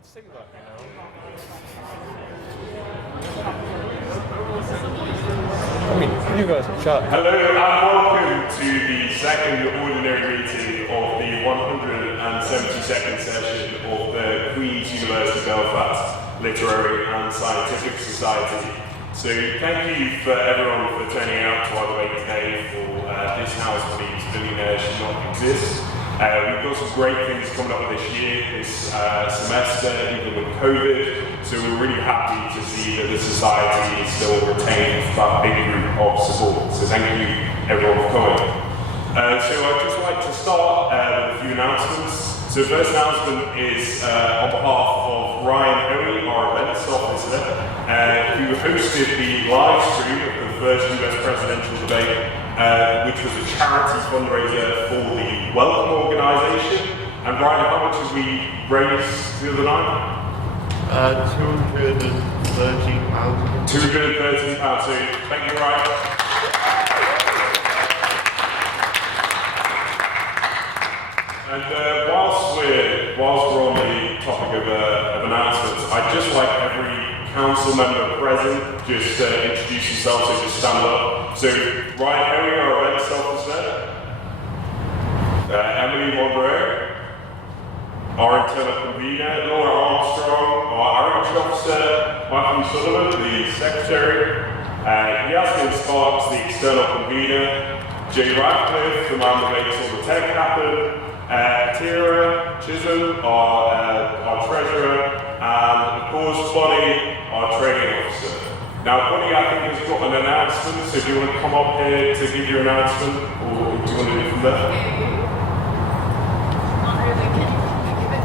can see that, you know. I mean, you guys can chat. Hello and welcome to the second ordinary meeting of the 172nd session of the Queen's University Belfast Literary and Scientific Society. So thank you for everyone for turning out to our debate today for this house believes billionaires should not exist. We've got some great things coming up this year, this semester, even with COVID. So we're really happy to see that the society is still retained that big group of support. So thank you everyone for coming. So I'd just like to start with a few announcements. So the first announcement is on behalf of Ryan Hoey, our events officer, who hosted the live stream of the first US presidential debate, which was a charity fundraiser for the Welcome Organisation. And Ryan, how much did we raise the other night? £213. £213, so thank you, Ryan. And whilst we're on the topic of announcements, I'd just like every council member present just introduce yourself, so just stand up. So Ryan Hoey, our events officer, Emily Monroe, our internal convener, Laura Armstrong, our outreach officer, Matthew Sullivan, the secretary, Yasmin Sparks, the external convener, Jay Radcliffe, the man that makes all the tech happen, Tira Chisholm, our treasurer, and of course Bonnie, our training officer. Now Bonnie, I think, has got an announcement, so do you want to come up here to give your announcement, or do you want to do it from there? Not really, can you give it?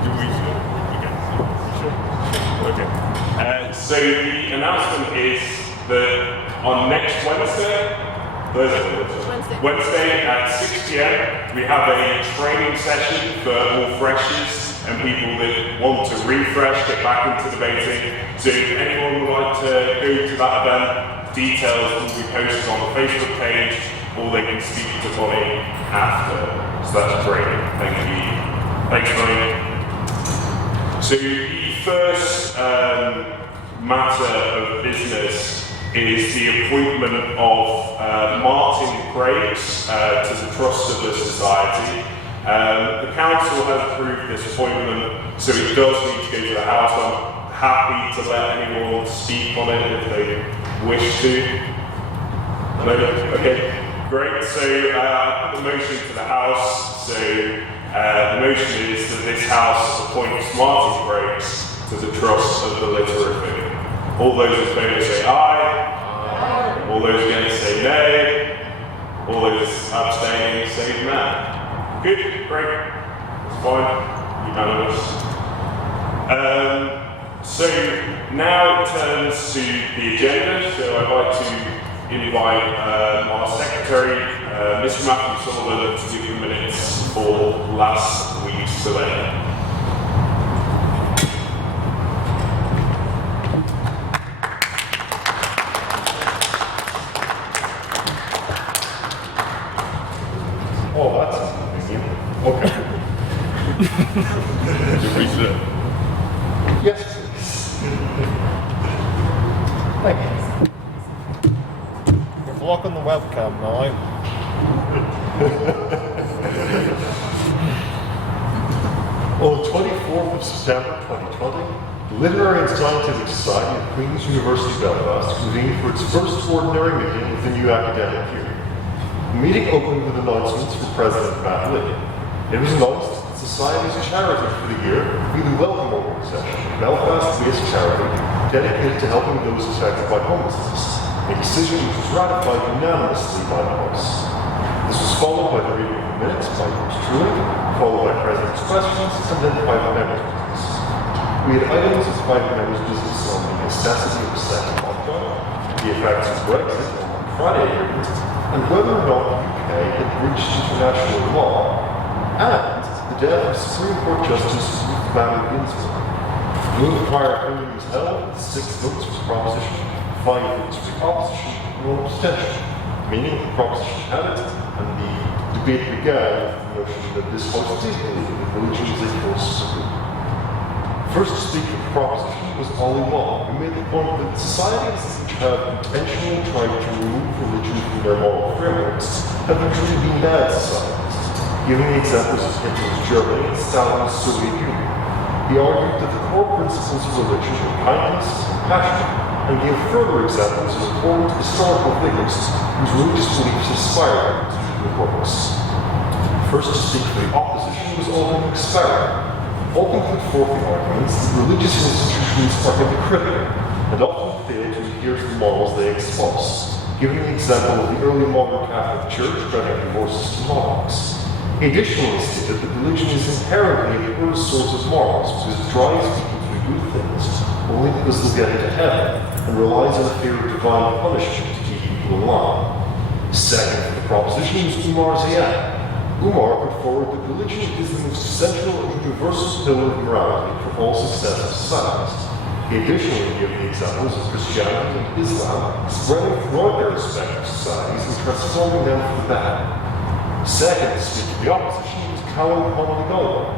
Do we do it? Okay. So the announcement is that on next Wednesday at 6 p.m. we have a training session for all freshers and people that want to refresh, get back into debating. So if anyone would like to go to that event, details will be posted on the Facebook page, or they can speak to Bonnie after. So that's great. Thank you. Thanks, Bonnie. So the first matter of business is the appointment of Martin Craigs to the Trust of the Society. The Council has approved this appointment, so it does need to go to the House. I'm happy to let anyone speak on it if they wish to. No? Okay, great. So I put the motion to the House. So the motion is that this House appoints Martin Craigs to the Trust of the Literary. All those in favour say aye. Aye. All those against say nay. All those abstaining say no. Good, great. That's fine. Unanimous. So now it turns to the agenda. So I'd like to invite our secretary, Mr. Matthew Sullivan, to give the minutes for last week's delay. Oh, that's easy. Okay. Yes, please. Thank you. You're blocking the webcam now. On the 24th of September 2020, the Literary and Scientific Society of Queen's University Belfast convened for its first ordinary meeting of the new academic year. The meeting opened with announcements from President Matt Lee. It was announced that the Society's charity for the year would be the Welcome Organisation, a Belfast-based charity dedicated to helping those affected by homelessness, a decision which was ratified unanimously by the House. This was followed by the reading of the minutes by yours truly, followed by President's questions, and then private members' business. We had items as private members' business on the necessity of a second lockdown, the effects of Brexit on the Friday agreement, and whether or not the UK had breached international law, and the death of Supreme Court Justice Ruth Bader Ginsburg. No prior hearing was held, 6 votes for proposition, 5 votes for the opposition, and 1 abstention, meaning the proposition had it, and the debate began with the notion that this House did believe that religion is a force of good. First to speak of the proposition was Ollie Wong, who made the point that societies which have intentionally tried to remove religion from their moral frameworks have usually been bad societies, giving the examples of Hitler's Germany and Stalin's Soviet Union. He argued that the core principles of religion were kindness and compassion, and gave further examples of important historical figures whose religious beliefs aspired to good works. First to speak for the opposition was Alvin McSparrow. Alvin put forth the arguments that religious institutions are hypocritical and often fail to adhere to the morals they expose, giving the example of the early modern Catholic Church granting divorces to monarchs. He additionally stated that religion is inherently a poor source of morals because it drives people to do good things only because they'll get into heaven and relies on the fear of divine punishment to keep people in line. Second for the proposition was Umar Zayan. Umar put forward that religion is the most central and universal pillar of morality for all successive societies. He additionally gave the examples of Christianity and Islam spreading throughout their respective societies and transforming them for the better. Second to speak of the opposition was Callum Honolulu.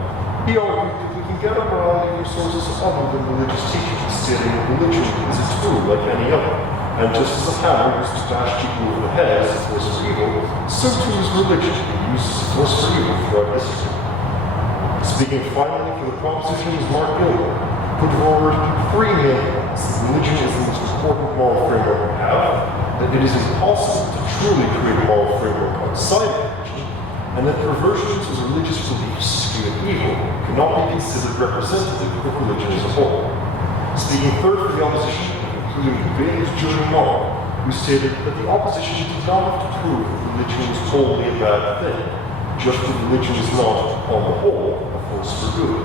He argued that we can get our morality from sources other than religious teachings, stating that religion is a tool like any other, and just as a hammer used to bash people over the head as a force for evil, so too is religion being used as a force for evil throughout history. Speaking finally for the proposition was Mark Gilmore, put forward three main points: that religion is the most important moral framework we have, that it is impossible to truly create a moral framework outside of religion, and that perversions of religious beliefs, being evil, cannot be considered representative of religion as a whole. Speaking third for the opposition, including Billionaires who stated that the opposition did not have to prove that religion was wholly a bad thing, just that religion is not, on the whole, a force for good.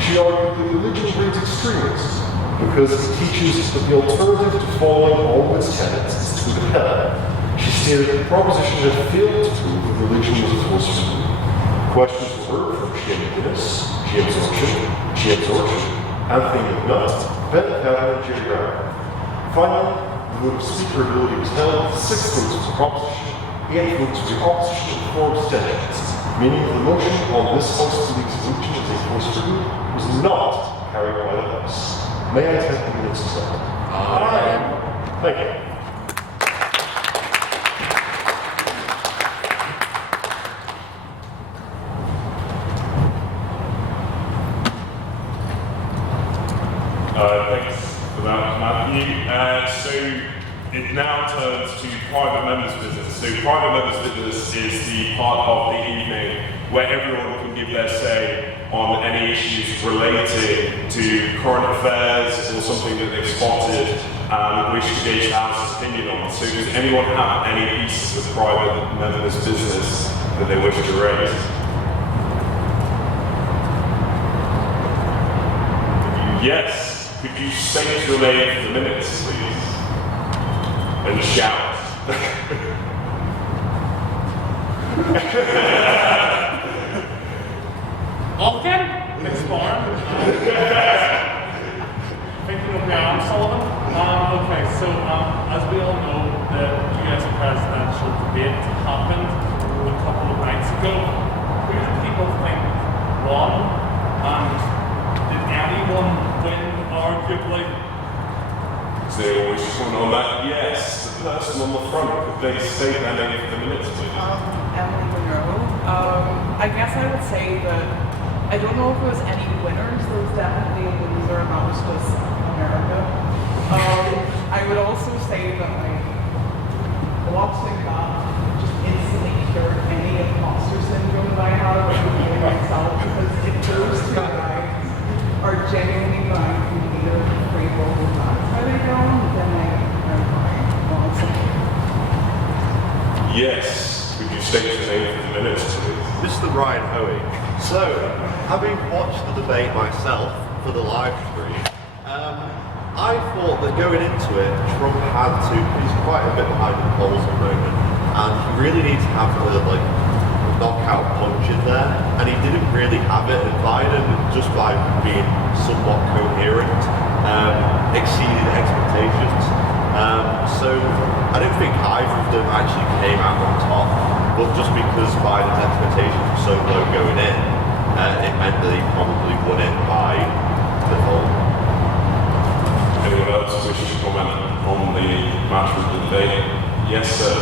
She argued that religion breeds extremism, because it teaches that the alternative to following all of its tenets is to go to hell. She stated that the proposition had failed to prove that religion was a force for good. Questions were heard from Shane Guinness, James Orchard, Anthony McNutt, Ben Cavan, and Jerry Brown. Finally, the vote of speakerability was held with 6 votes for the proposition, 8 votes for the opposition, and 4 abstentions, meaning that the motion on this House believes religion is a force for good was not carried by the House. May I take the minutes to start? Aye. Thank you. Thanks for that, Matthew. So it now turns to private members' business. So private members' business is the part of the evening where everyone can give their say on any issues relating to current affairs or something that they've spotted and wish to gauge the House's opinion on. So does anyone have any pieces of private members' business that they wish to raise? Yes. Could you state your name for the minutes, please? And shout. Okay, next one. Thinking of me, I'm Sullivan. Okay, so as we all know, the US presidential debate happened a couple of nights ago. Who do people think won? And did anyone win, arguably? Is there always someone on that? Yes, the person on the front. Could they state their name for the minutes, please? Emily Monroe. I guess I would say that I don't know if there was any winners. There was definitely a loser, and that was just America. I would also say that watching that just instantly cured any imposter syndrome that I had about being myself, because if those two guys are genuinely trying to be either free or that's how they go, then I'm fine. Honestly. Yes. Could you state your name for the minutes, please? Mr. Ryan Hoey. So, having watched the debate myself for the live stream, I thought that going into it, Trump had to, he's quite a bit behind the polls at the moment, and he really needs to have the knockout punch in there, and he didn't really have it, and Biden, just by being somewhat coherent, exceeded expectations. So I don't think either of them actually came out on top, but just because Biden's expectations were so low going in, it meant that he probably won it by the debate. Yes, sir.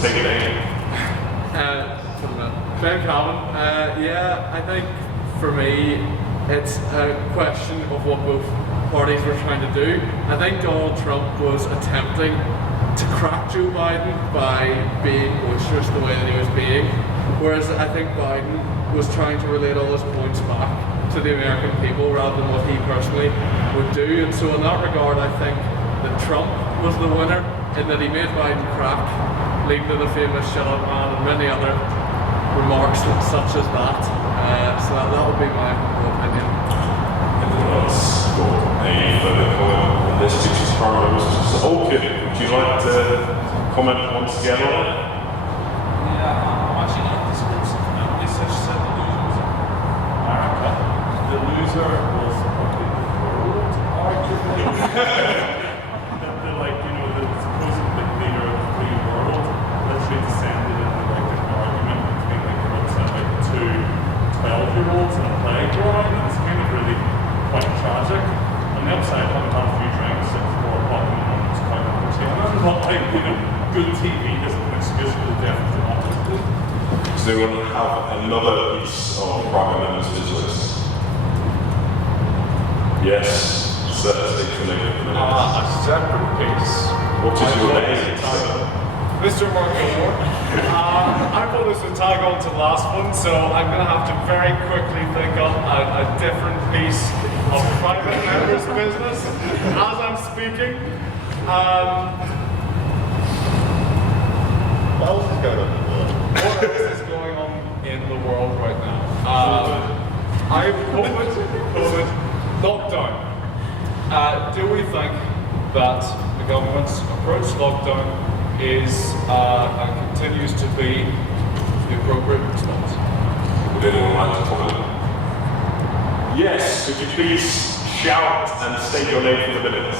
Take it in. Ben Calvin, yeah, I think for me it's a question of what both parties were trying to do. I think Donald Trump was attempting to crack Joe Biden by being boisterous the way that he was being, whereas I think Biden was trying to relate all his points back to the American people rather than what he personally would do. And so in that regard, I think that Trump was the winner in that he made Biden crack, leading to the famous shut up man and many other remarks such as that. So that would be my humble opinion. Anyone else got a further comment on this speech's program? Okay, would you like to comment once again on it? Yeah, I'm actually going to disagree with something that research said the loser was America. The loser was probably the world, arguably. They're like, you know, the supposed big leader of the free world literally descended into like an argument between like groups and like two 12-year-olds in a playground, and it's kind of really quite tragic. On the upside, having had a few drinks at 4 o'clock in the morning is quite entertaining, but like, you know, good TV isn't an excuse for the death of democracy. Does anyone have another piece of private members' business? Yes, sir, take your name. A separate piece. What is your name, sir? Mr. Mark Moore. I thought this would tag on to the last one, so I'm going to have to very quickly think up a different piece of private members' business as I'm speaking. What else is going on in the world? What else is going on in the world right now? COVID, lockdown. Do we think that the government's approach to lockdown is and continues to be the appropriate response? Would anyone like to comment? Yes, could you please shout and state your name for the minutes?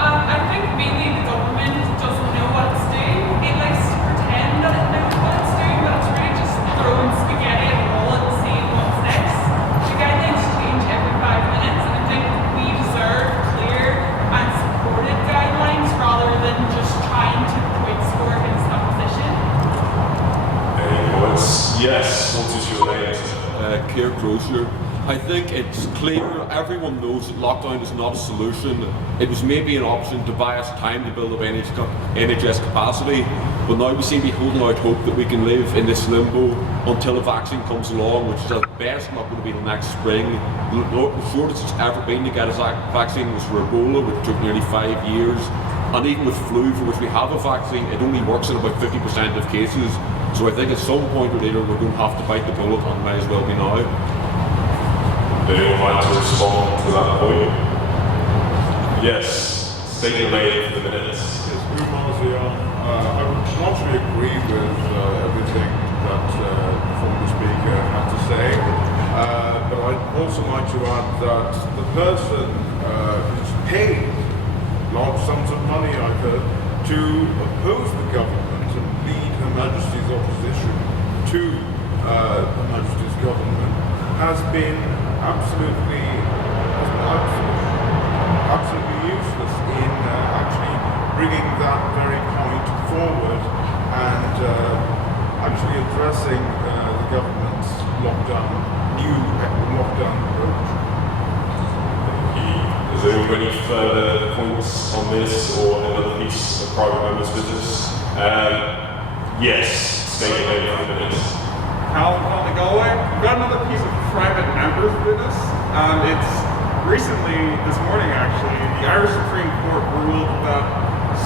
I think mainly the government doesn't know what it's doing. It likes to pretend that it knows what it's doing, but it's really just throwing spaghetti at the wall and seeing what sticks. The guidelines change every 5 minutes, and I think we deserve clear and supported guidelines rather than just trying to point score against the opposition. Any comments? Yes, what is your name, sir? Keir Crozier. I think it's clear, everyone knows that lockdown is not a solution. It was maybe an option to buy us time to build up NHS capacity, but now we seem to be holding out hope that we can live in this limbo until a vaccine comes along, which is at best not going to be the next spring. The shortest it's ever been to get a vaccine was for Ebola, which took nearly 5 years. And even with flu, for which we have a vaccine, it only works in about 50% of cases. So I think at some point or later we're going to have to bite the bullet, and might as well be now. Would anyone like to respond to that point? Yes, state your name for the minutes. Yes, I would largely agree with everything that the former speaker had to say, but I'd also like to add that the person who's paid large sums of money, I've heard, to oppose the government and lead Her Majesty's opposition to Her Majesty's government has been absolutely useless in actually bringing that very point forward and actually addressing the government's new lockdown approach. Is there any further points on this or another piece of private members' business? Yes, state your name for the minutes. Calvin from the Galway. We've got another piece of private members' business, and it's recently, this morning actually, the Irish Supreme Court ruled that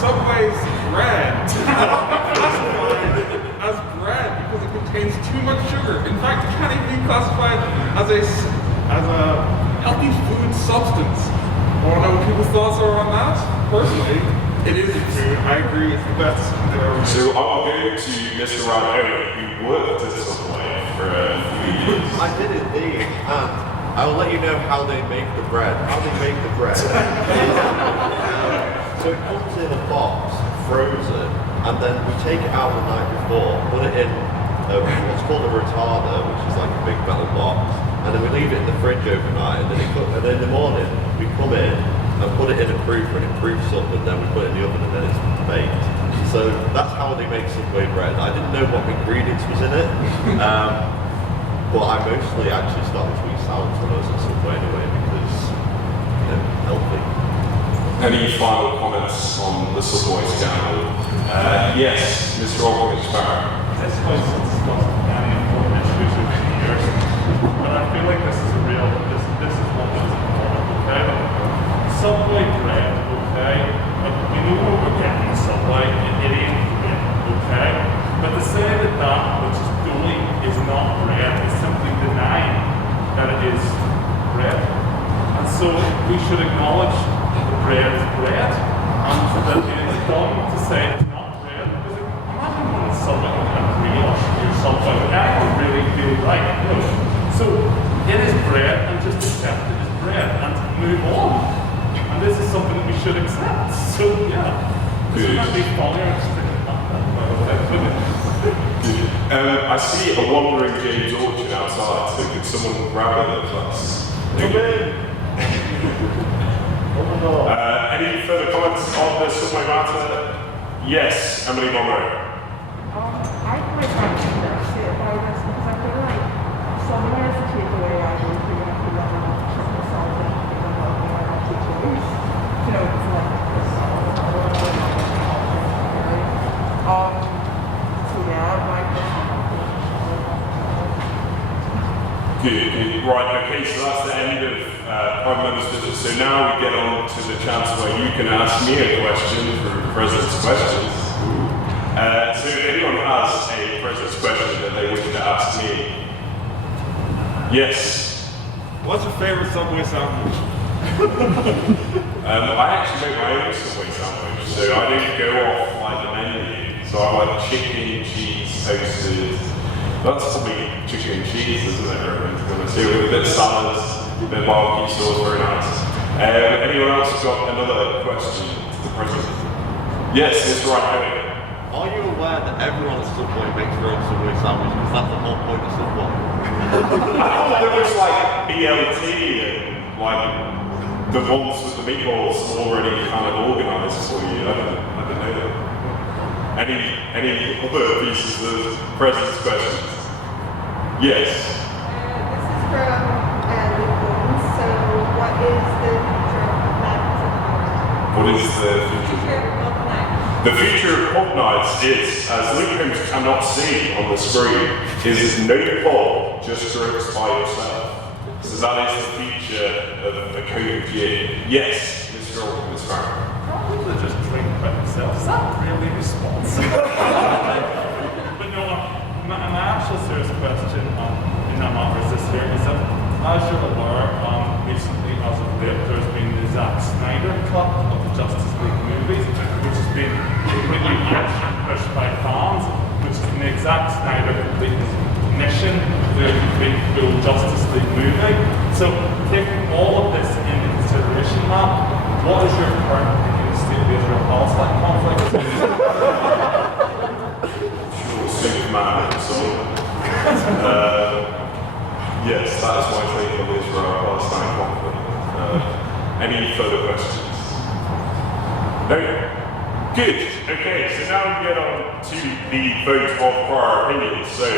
Subway's bread is classified as bread because it contains too much sugar. In fact, it can't even be classified as a healthy food substance. I don't know what people's thoughts are on that. Personally, it is food. I agree, it's the best there. So I'll go to Mr. Ryan, who worked at Subway for a few years. I did indeed, and I will let you know how they make the bread. So it comes in a box, frozen, and then we take it out the night before, put it in what's called a retarder, which is like a big metal box, and then we leave it in the fridge overnight, and then in the morning we come in, and put it in a crouper and it proofs up, and then we put it in the oven and then it's baked. So that's how they make Subway bread. I didn't know what ingredients was in it, but I mostly actually started to eat salads when I was at Subway anyway because healthy. Any final comments on the Subway scandal? Yes, Mr. Aldrich Barr. This was discussed many important issues over the years, but I feel like this is a real, this is one that's important, okay? Subway bread, okay? But we know what we're getting in Subway, it ain't bread, okay? But to say that that which is doing is not bread is simply denying that it is bread. And so we should acknowledge the bread is bread, and that it is done to say it's not bread, because imagine when Subway and brioche or something, that would really feel right. No. So it is bread, and just accept it as bread and move on. And this is something that we should accept. So yeah, this is not be funny or I see a wandering James Orchard outside, so could someone grab it for us? Any further comments on the Subway matter? Yes, Emily Monroe. I quite like to sit about this because I feel like somewhere is the takeaway I go through when I feel like I'm tripping myself and I think I'm not going to keep choice. You know, it's like this so yeah, like Good. Right, okay, so that's the end of Prime Member's business. So now we get on to the chance where you can ask me a question through President's Questions. So if anyone has a President's question that they wish to ask me. Yes? What's your favorite Subway sandwich? I actually make my own Subway sandwich, so I don't go off like the menu. So I like chicken, cheese, toasted. That's probably chicken and cheese, isn't it? So with a bit of salad, a bit of barbecue sauce, very nice. Anyone else got another question to the President? Yes, Mr. Right. Are you aware that everyone at Subway makes their own Subway sandwich? Because that's the whole point of Subway. I thought there was like BLT and like the ones with the meatballs already kind of organised for you. I didn't know that. Any other pieces of President's questions? Yes. This is from Lincoln. So, what is the future of nights? What is the future? The future of pub nights is, as Lincoln cannot see on the screen, is no pub, just drinks by yourself. So that is the future of a COVID year. Yes, Mr. Orton, Ms. Farron. Probably just drink by themselves. Is that really responsible? But no, my actual serious question in that matter is this here, is that as you're aware, recently as of late, there's been the Zack Snyder cut of the Justice League movies, which has been completely pushed by fans, which can make Zack Snyder complete his mission to complete the full Justice League movie. So taking all of this into consideration, Matt, what is your current opinion of the state of Israel Palestine conflict? Superman and so on. Yes, that is my take on the Israel-Palestine conflict. Any further questions? No? Good. Okay, so now we get on to the vote of prior opinion. So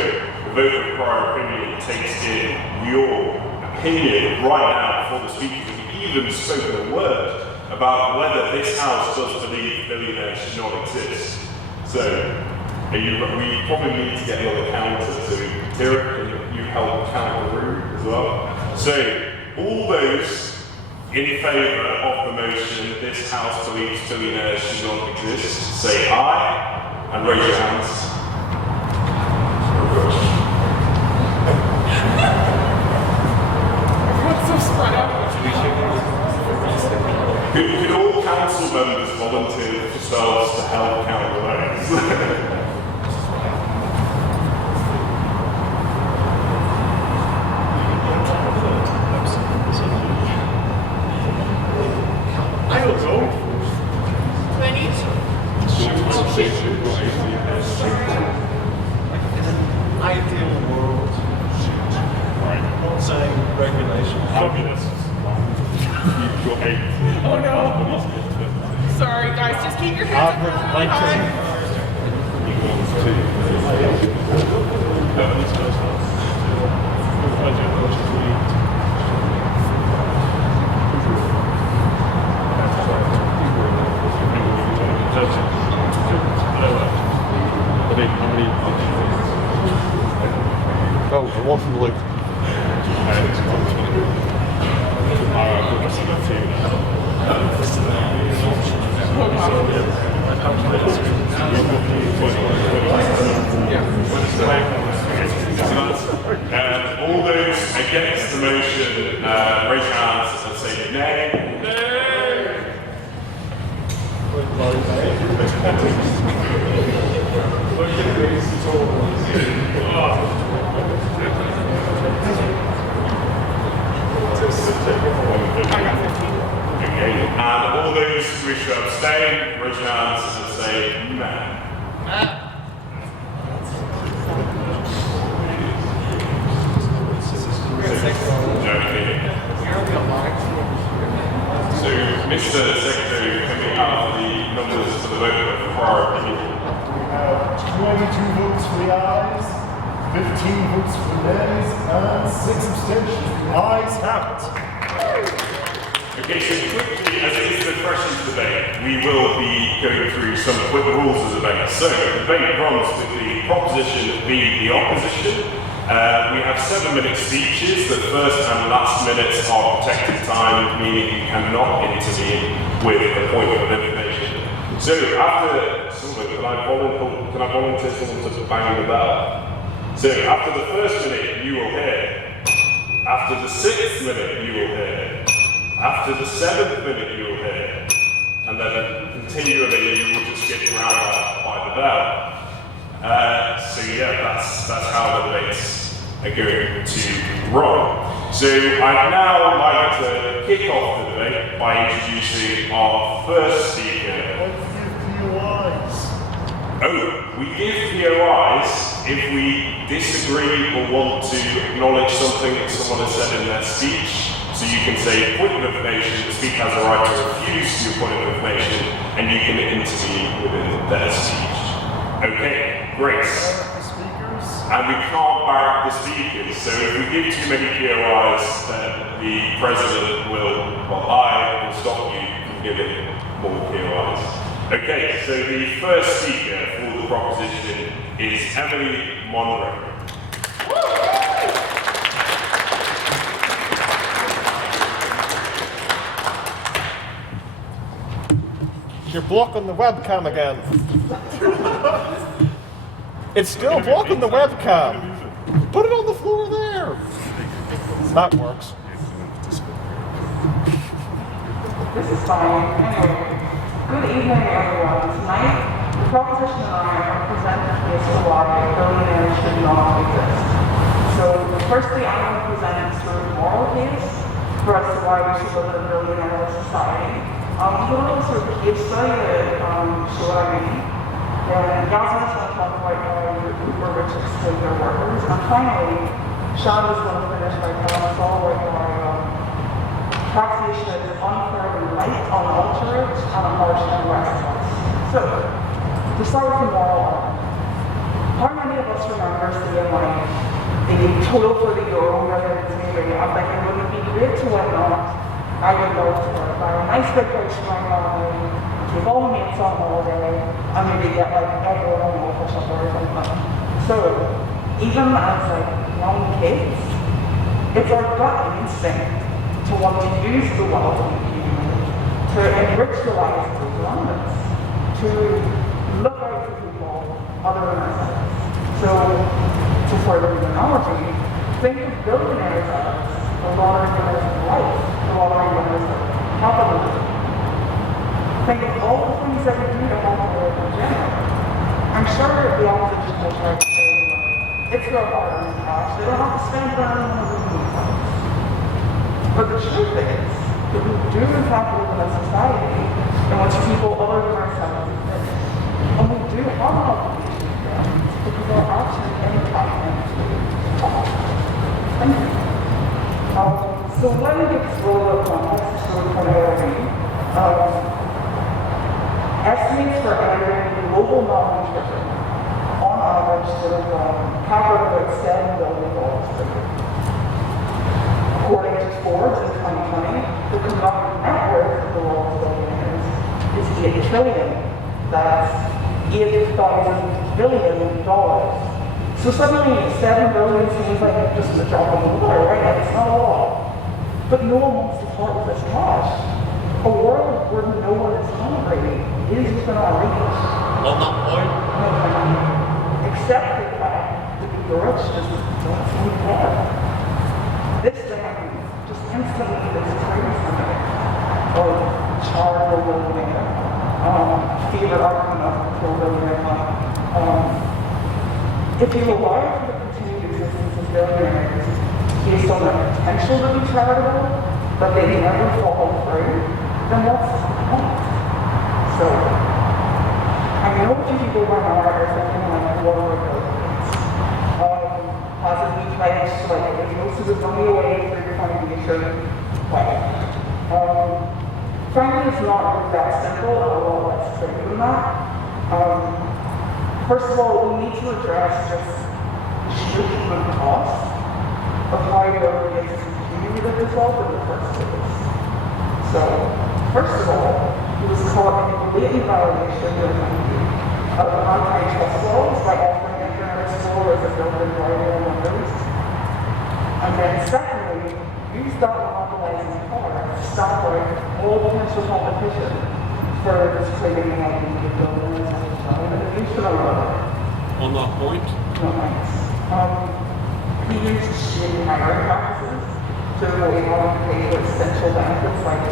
the vote of prior opinion takes in your opinion right now before the speaker has even spoken a word about whether this House does believe billionaires should not exist. So we probably need to get another counter. So Derek, can you help count the room as well? So all those in favour of the motion, this House believes billionaires should not exist, say aye and raise your hands. What's so spread out? Could all council members volunteer themselves to help count the votes? I don't know. 22. In an ideal world, I'm not saying regulation. Communists. Oh no. Sorry guys, just keep your hands up for the time. Oh, I want to look. All those against the motion, raise your hands and say nay. Nay. Okay, and all those who wish to abstain, raise your hands and say no. So, Mr. Secretary, can we have the numbers for the vote for our opinion? We have 22 votes for the ayes, 15 votes for the nays, and 6 abstentions. The ayes have it. Okay, so quickly, as it is the questions debate, we will be going through some quick rules of debate. So, the debate runs with the proposition being the opposition. We have 7-minute speeches. The first and last minutes are protected time, meaning you cannot intervene with a point of information. So after, can I volunteer someone to bang the bell? So after the first minute, you will hear. After the 6th minute, you will hear. After the 7th minute, you will hear. And then continually, you will just get drowned out by the bell. So yeah, that's how the debates are going to run. So I'd now like to kick off the debate by introducing our first speaker. Oh, we give POIs if we disagree or want to acknowledge something that someone has said in their speech. So you can say point of information, the speaker has a right to refuse your point of information, and you can intervene within their speech. Okay, great. And we can't barrack the speakers, so if we give too many POIs, then the president will, I will stop you from giving more POIs. Okay, so the first speaker for the proposition is Emily Monroe. You're blocking the webcam again. It's still blocking the webcam. Put it on the floor there. That works. This is fine. Anyway, good evening, everyone. Tonight, the proposition and I are presenting the case for why billionaires should not exist. So, firstly, I'm going to present a sort of moral case for us to why we should live in a billionaire society. I'm going to sort of case study to show what I mean. And Yasmin's going to talk about how Uber rich exploit their workers. And finally, Sean is going to finish by telling us all about why taxation is unfairly light on the ultra rich and harsh on the rest of us. So, to start with the moral argument, how many of us remember seeing like the total for the euro whether it's maybe I'm thinking wouldn't it be great to win that? I would love to buy a nice big couch for my family, take all the mates on holiday, and maybe get like everyone on the local supper or something. So, even as like young kids, it's our gut instinct to want to use the wealth we accumulate to enrich the lives of those around us, to look out for people other than ourselves. So, to further the analogy, think of billionaires as the lottery winners of life, the lottery winners of capitalism. Think of all the things that we do to help the world in general. I'm sure the opposition will try to say, it's their hard-earned cash, they don't have to spend it on one of the movies. But the truth is that we do in fact live in a society in which people other than ourselves exist. And we do have an obligation to them because our actions impact them. Thank you. So So let me give a little bit of context to what I'm estimates for aggregating global malnutrition on average sort of cover about $7 billion per year. According to Forbes in 2020, the combined net worth of the world's billionaires is $8 trillion. That's $8,000 billion. So suddenly $7 billion seems like just a drop in the water, right? Like it's not a lot. But no one wants to part with this cash. A world where no one is hungry is within our reach. On that point, Except for the fact that the rich just don't seem to care. This thing just instantly this crazy of charitable billionaire, favorite argument of pro billionaire money. If you allow for the continued existence of billionaires based on their potential to be charitable, but they never follow through, then what's the point? So, I know what you people right now are thinking like, what are billionaires? Has it been pledged to like give most of the money away for your foundation? Well, frankly, it's not really that simple, a lot less tricky than that. First of all, we need to address just the sheer human cost of how billionaires continue to develop in the first place. So, first of all, he was caught in a blatant violation of antitrust laws by offering internet explorers a built-in driver on Windows. And then secondly, used that monopolizing power to stop out all potential competition for this trading and helping to build and the future of On that point? No thanks. He used shady hiring practices to avoid having to pay for essential benefits like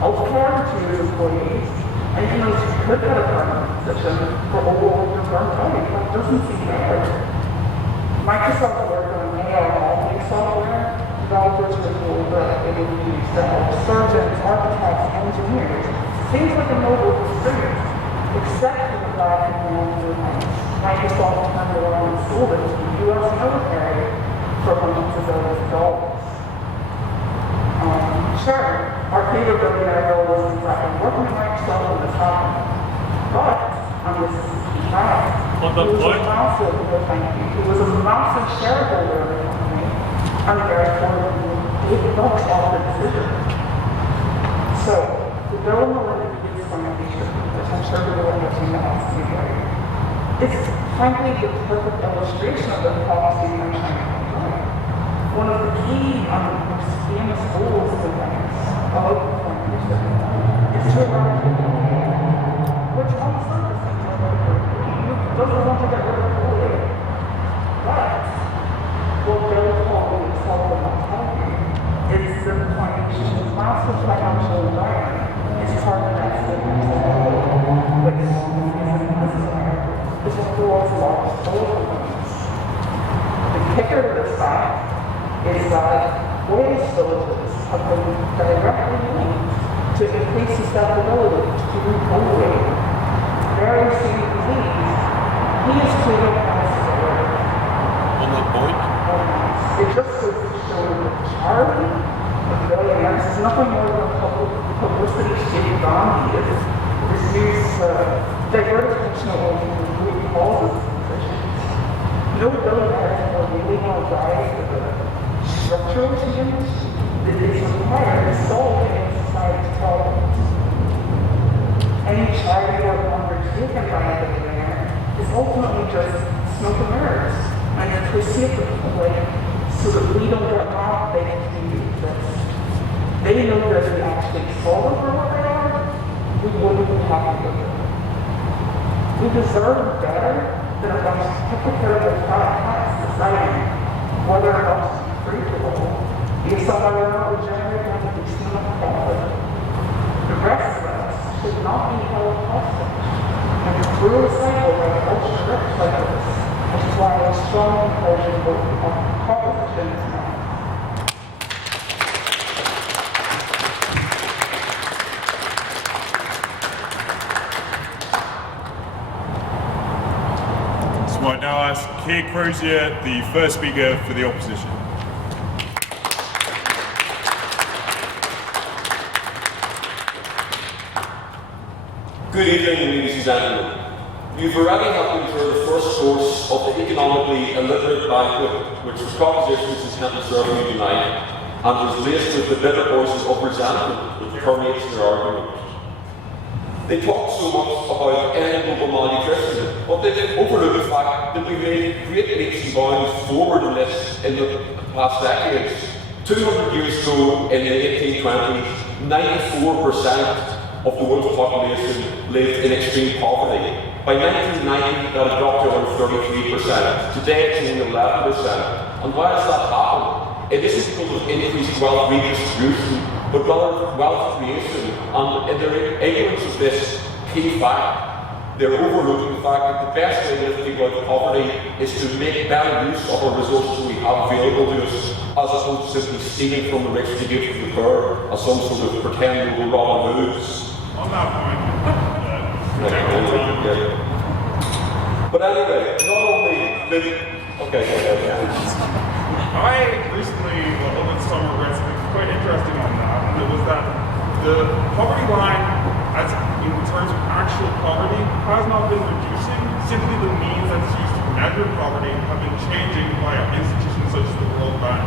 healthcare to his employees, and he knows he could get a permanent position for overworked or burnt out. That doesn't seem fair. Microsoft worked on AI modeling software. Developers were told that it would be used to help surgeons, architects, engineers. Seems like a noble pursuit, except for the fact that Microsoft turned around and sold it to the US military for hundreds of billions of dollars. Sure, our favorite billionaire bill was exactly working at Microsoft when this happened. But, and this is the key fact, he was a massive shareholder of the company, and therefore he bucks off the decision. So, the bill in the limit gives foundation, which I'm sure we will get to next right? It's frankly the perfect illustration of the policy I'm trying to implement. One of the key and most famous goals of the banks about the foundation is to eradicate which on the surface seems like doesn't want to get rid of bullying. But what Bill Paul himself will not tell you is that the foundation's massive financial environment is part of that statement which is necessary. Is one of the world's largest oil companies. The kicker to this fact is that oil spillages have been directly linked to increased susceptibility to bullying. Very same disease, he is treated as On that point? it just goes to show that charity of billionaires is nothing more than a publicity shaped on he is used to divert attention away from the root causes of positions. No billionaires will really want to drive the structural change that is required to solve any society's problems. Any charity work undertaken by a billionaire is ultimately just smoke and mirrors, and it's perceived the public so that we don't get mad they continue to exist. They know that if we actually saw them for what they are, we wouldn't be happy with them. We deserve better than a bunch of hypocritical cats deciding whether or not to be free to roll, based on whether or not we're generating a decent enough profit. The rest of us should not be held hostage and the cruel cycle of ultra-rich like this, which is why I strongly encourage you to vote for propositions now. So I now ask Keir Crozier, the first speaker for the opposition. Good evening, ladies and gentlemen. You've already helped me through the first course of the economically illiterate banquet, which was propositions intended to serve you tonight, and was laced with the bitter voices of resentment which permeates their argument. They talk so much about ending global malnutrition, but they overlook the fact that we've made great leaps and bounds forward in this in the past decades. 200 years ago, in the 1820s, 94% of the world's population lived in extreme poverty. By 1990, that had dropped to around 33%. Today, it's only 11%. And why does that happen? It isn't because of increased wealth redistribution, but rather wealth creation. And in their ignorance of this key fact, they're overlooking the fact that the best way to lift people out of poverty is to make better use of our resources we have available to us, as opposed to simply stealing from the rich to give to the poor, as some sort of pretend we were Robin Hoods. On that point, but anyway, not only did I recently, over the summer, read something quite interesting on that, and it was that the poverty line, as in terms of actual poverty, has not been reducing. Simply the means that's used to measure poverty have been changing by institutions such as the World Bank.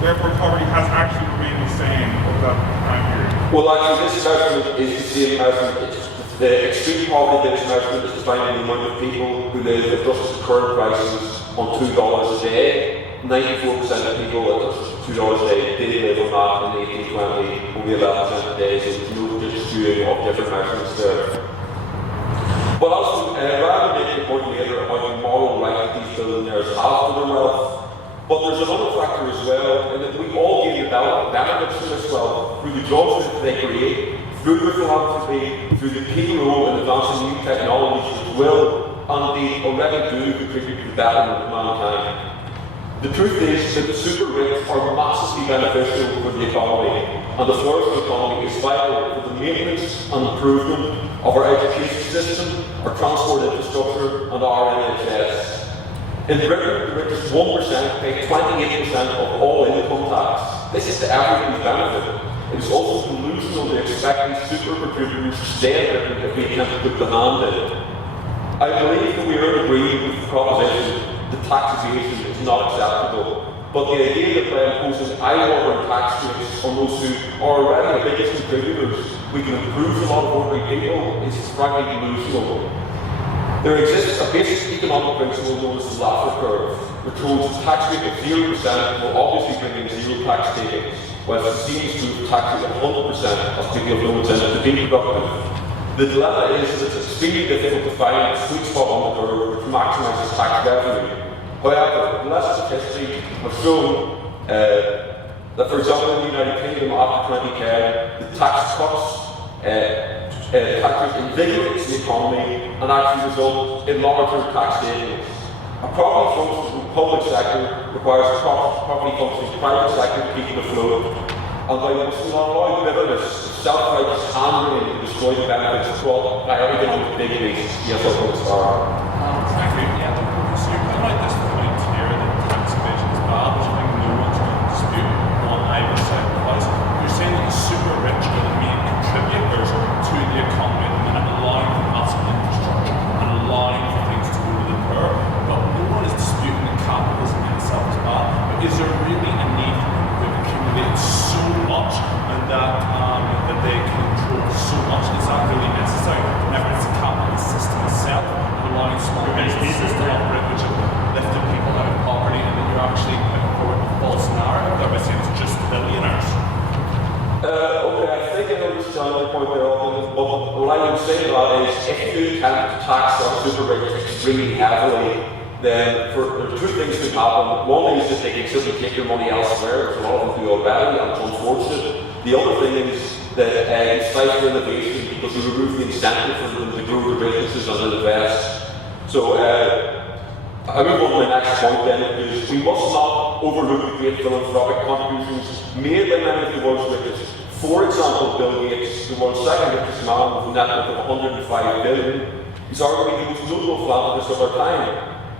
Therefore, poverty has actually remained the same over that time period. Well, actually, this measurement is the same measurement. The extreme poverty based measurement is defining the amount of people who live at just the current prices on $2 a day. 94% of people at $2 a day did live on that in 1820, only 11% a day, so there's no distributing of different measurements there. But also, rather than making a point later about the moral right that these billionaires have for their wealth, but there's another factor as well, in that we all gain the benefits from this wealth through the jobs that they create, through their philanthropy, through the key role in advancing new technologies which will, and indeed already do, contribute to the betterment of mankind. The truth is that the super rich are massively beneficial for the economy, and the flourishing economy is vital for the maintenance and improvement of our education system, our transport infrastructure, and our NHS. In Britain, the richest 1% pay 28% of all income tax. This is to everyone's benefit. It is also delusional to expect these super contributors to stay in Britain if we can't put the hand in. I believe that we are in agreement with the proposition that tax evasion is not acceptable, but the idea that by imposing eye-watering tax rates on those who are already the biggest contributors, we can improve a lot of ordinary people is frankly delusional. There exists a basic economic principle known as the Laffer curve, which holds a tax rate of 0% will obviously bring in zero tax takings, whilst it seems to tax rate of 100% as people have no incentive to be productive. The dilemma is that it's extremely difficult to find a sweet spot on the curve which maximises tax revenue. However, the lessons of history have shown that, for example, in the United Kingdom after 2010, the tax cuts tax rate invigorates the economy and actually result in larger tax savings. A properly functioning public sector requires a properly functioning private sector to keep it afloat. And by not allowing bitterness, self-righteous hand-wringing to destroy the benefits of what by everything on the big basis. Yes, I'll go start. Thank you. Yeah, so you put out this point here that tax evasion is bad, which I think no one's going to dispute on either side of the house. You're saying that the super rich are the main contributors to the economy at the minute, allowing for massive infrastructure and allowing for things to go to the poor. But no one is disputing that capitalism in itself is bad. But is there really a need for people who have accumulated so much and that they control so much? Is that really necessary? Whenever it's a capitalist system itself, allowing small businesses to operate, which have lifted people out of poverty, and that you're actually putting forward a false narrative that by saying it's just billionaires. Okay, I think I understand the point there, but what I would say to that is if you can tax our super rich extremely heavily, then there are two things that happen. One is that they can simply take your money elsewhere, which a lot of them do already, and it's unfortunate. The other thing is that you stifle innovation because you remove the incentive for them to grow their businesses and invest. So I move on to my next point then, because we must not overlook the great philanthropic contributions made by many of the world's richest. For example, Bill Gates, the world's second richest man with a net worth of $105 billion, is arguably the most notable philanthropist of our time.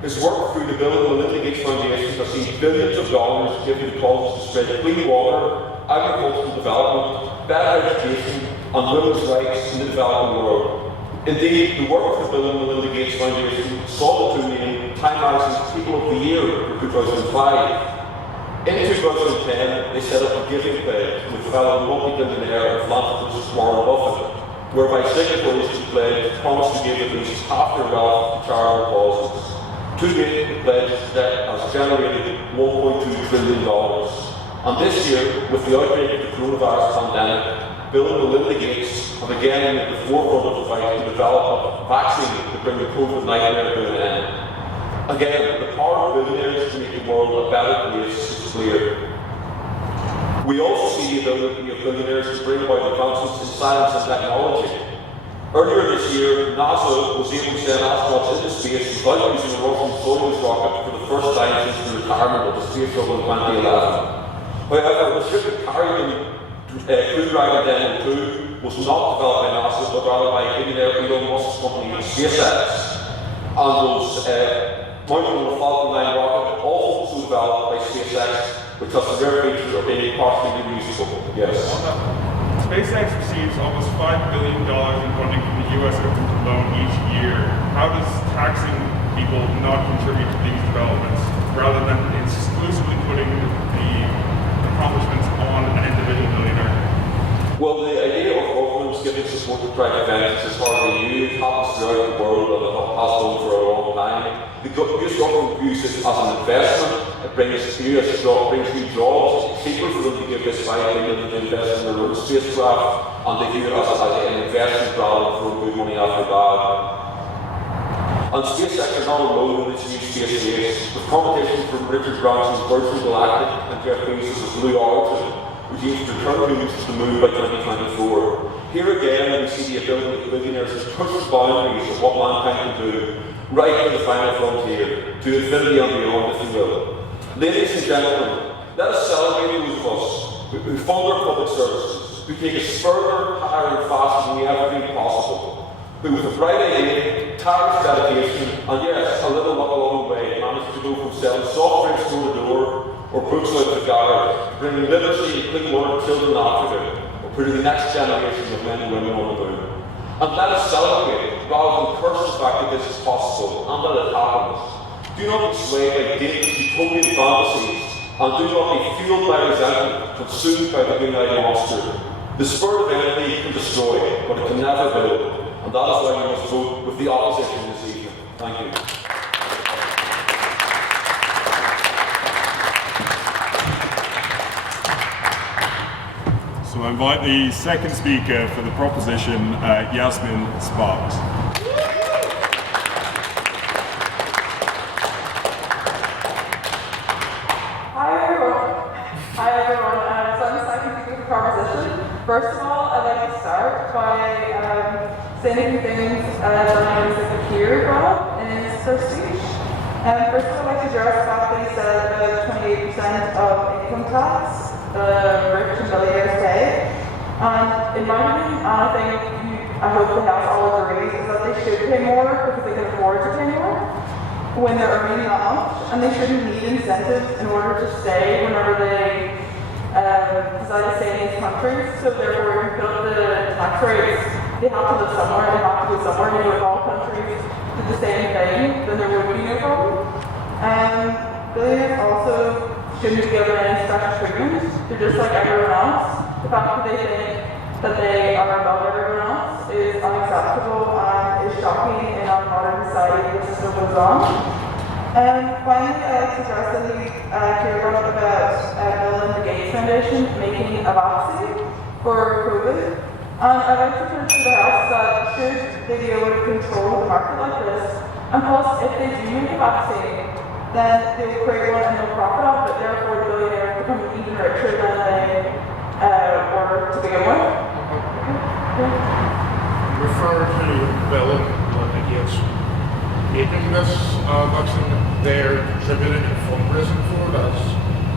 His work through the Bill and Melinda Gates Foundation has seen billions of dollars given to causes to spread clean water, agricultural development, better education, on women's rights in the developing world. Indeed, the work of the Bill and Melinda Gates Foundation saw the two named Time Magazine's People of the Year for 2005. In 2010, they set up a giving pledge with fellow multi-billionaire and philanthropist Warren Buffett, whereby signatories to the pledge promised to give at least half their wealth to charitable causes. To date, the pledge has generated $1.2 trillion. And this year, with the outbreak of the coronavirus pandemic, Bill and Melinda Gates have again been at the forefront of the fight to develop a vaccine to bring the COVID nightmare to an end. Again, the power of billionaires to make the world a better place is clear. We also see the ability of billionaires to bring about advancements in science and technology. Earlier this year, NASA was able to send astronauts into space without using a Russian Soyuz rocket for the first time since the retirement of the space shuttle in 2011. However, the ship that carried them Crew Dragon Demo 2 was not developed by NASA, but rather by billionaire Elon Musk's company SpaceX, and was mounted on a Falcon 9 rocket, also developed by SpaceX, which has the rare feature of being partially reusable. Yes. SpaceX receives almost $5 billion in funding from the US government alone each year. How does taxing people not contribute to these developments, rather than exclusively putting the accomplishments on an individual billionaire? Well, the idea of governments giving support to private ventures is hardly new. It happens throughout the world and it has done for a long time. The US government views it as an investment. It brings new jobs. It's cheaper for them to give this $5 billion to invest in their own spacecraft, and they view it as an investment rather than throwing good money after bad. And SpaceX is not alone in its new space race, with competition from Richard Branson's Virgin Galactic and Jeff Bezos' Blue Origin, which aims to return humans to the moon by 2024. Here again, we see the ability of billionaires to push the boundaries of what mankind can do, right to the final frontier, to infinity and beyond, if you will. Ladies and gentlemen, let us celebrate those of us who fund our public services, who take us further, higher and faster than we ever dreamed possible, who with a bright idea, tireless dedication, and yes, a little luck along the way, managed to go from selling soft drinks door to door, or books out of the garage, bringing literacy and clean water to children in Africa, or putting the next generation of men and women on the moon. And let us celebrate, rather than curse the fact that this is possible, and that it happens. Do not be swayed by dangerous utopian fantasies, and do not be fueled by resentment, consumed by the green-eyed monster. The spirit of envy can destroy, but it can never build, and that is why we must vote with the opposition this evening. Thank you. So I invite the second speaker for the proposition, Yasmin Sparks. Hi everyone. So I'm second speaker for the proposition. First of all, I'd like to start by saying a few things that I noticed that Keir brought up in his first speech. First of all, I'd like to address the fact that he said about 28% of income tax the rich and billionaires pay. And in my opinion, I hope the House all agrees, is that they should pay more because they can afford to pay more when they're earning that much, and they shouldn't need incentives in order to stay whenever they decide to stay in these countries. So therefore, if you put up the tax rates, they have to live somewhere, they have to go somewhere. You know, if all countries did the same thing, then there would be no problem. Billionaires also shouldn't be given any special treatment. They're just like everyone else. The fact that they think that they are above everyone else is unacceptable and is shocking in our modern society that still goes on. Finally, I'd like to address that we brought up about Bill and the Gates Foundation making a vaccine for COVID. And I'd like to turn to the House that should they be able to control the market like this, and plus if they do make a vaccine, then they will create one and they'll profit off it, therefore the billionaires become even richer than they were to begin with. Refer to Bill and Melinda Gates making this vaccine. They're contributing and fundraising for this,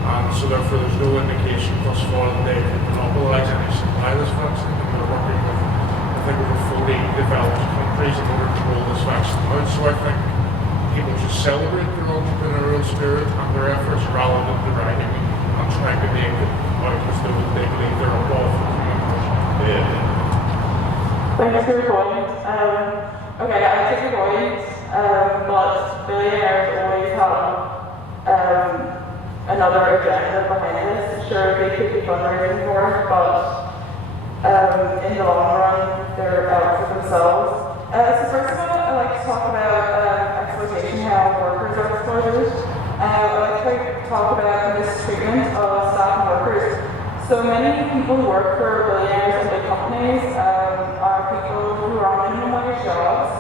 and so therefore there's no indication thus far that they can monopolise any supply of this vaccine. And they're working with, I think, over 40 developed countries in order to roll this vaccine out. So I think people should celebrate their entrepreneurial spirit and their efforts rather than deriding and trying to make it out as though they believe they're above the human person. Yeah. Thanks for your point. Okay, I take your point, but billionaires always have another agenda behind this. Sure, they could be fundraising for it, but in the long run, they're out for themselves. So first of all, I like to talk about exploitation, how workers are exploited. I like to talk about mistreatment of staff and workers. So many people who work for billionaires and big companies are people who are on minimum wage jobs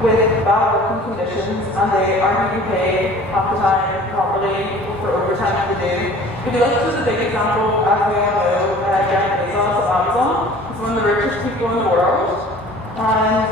with bad working conditions, and they aren't being paid half the time properly for overtime that they do. If you look to the big example, as we all know, Jeff Bezos of Amazon is one of the richest people in the world, and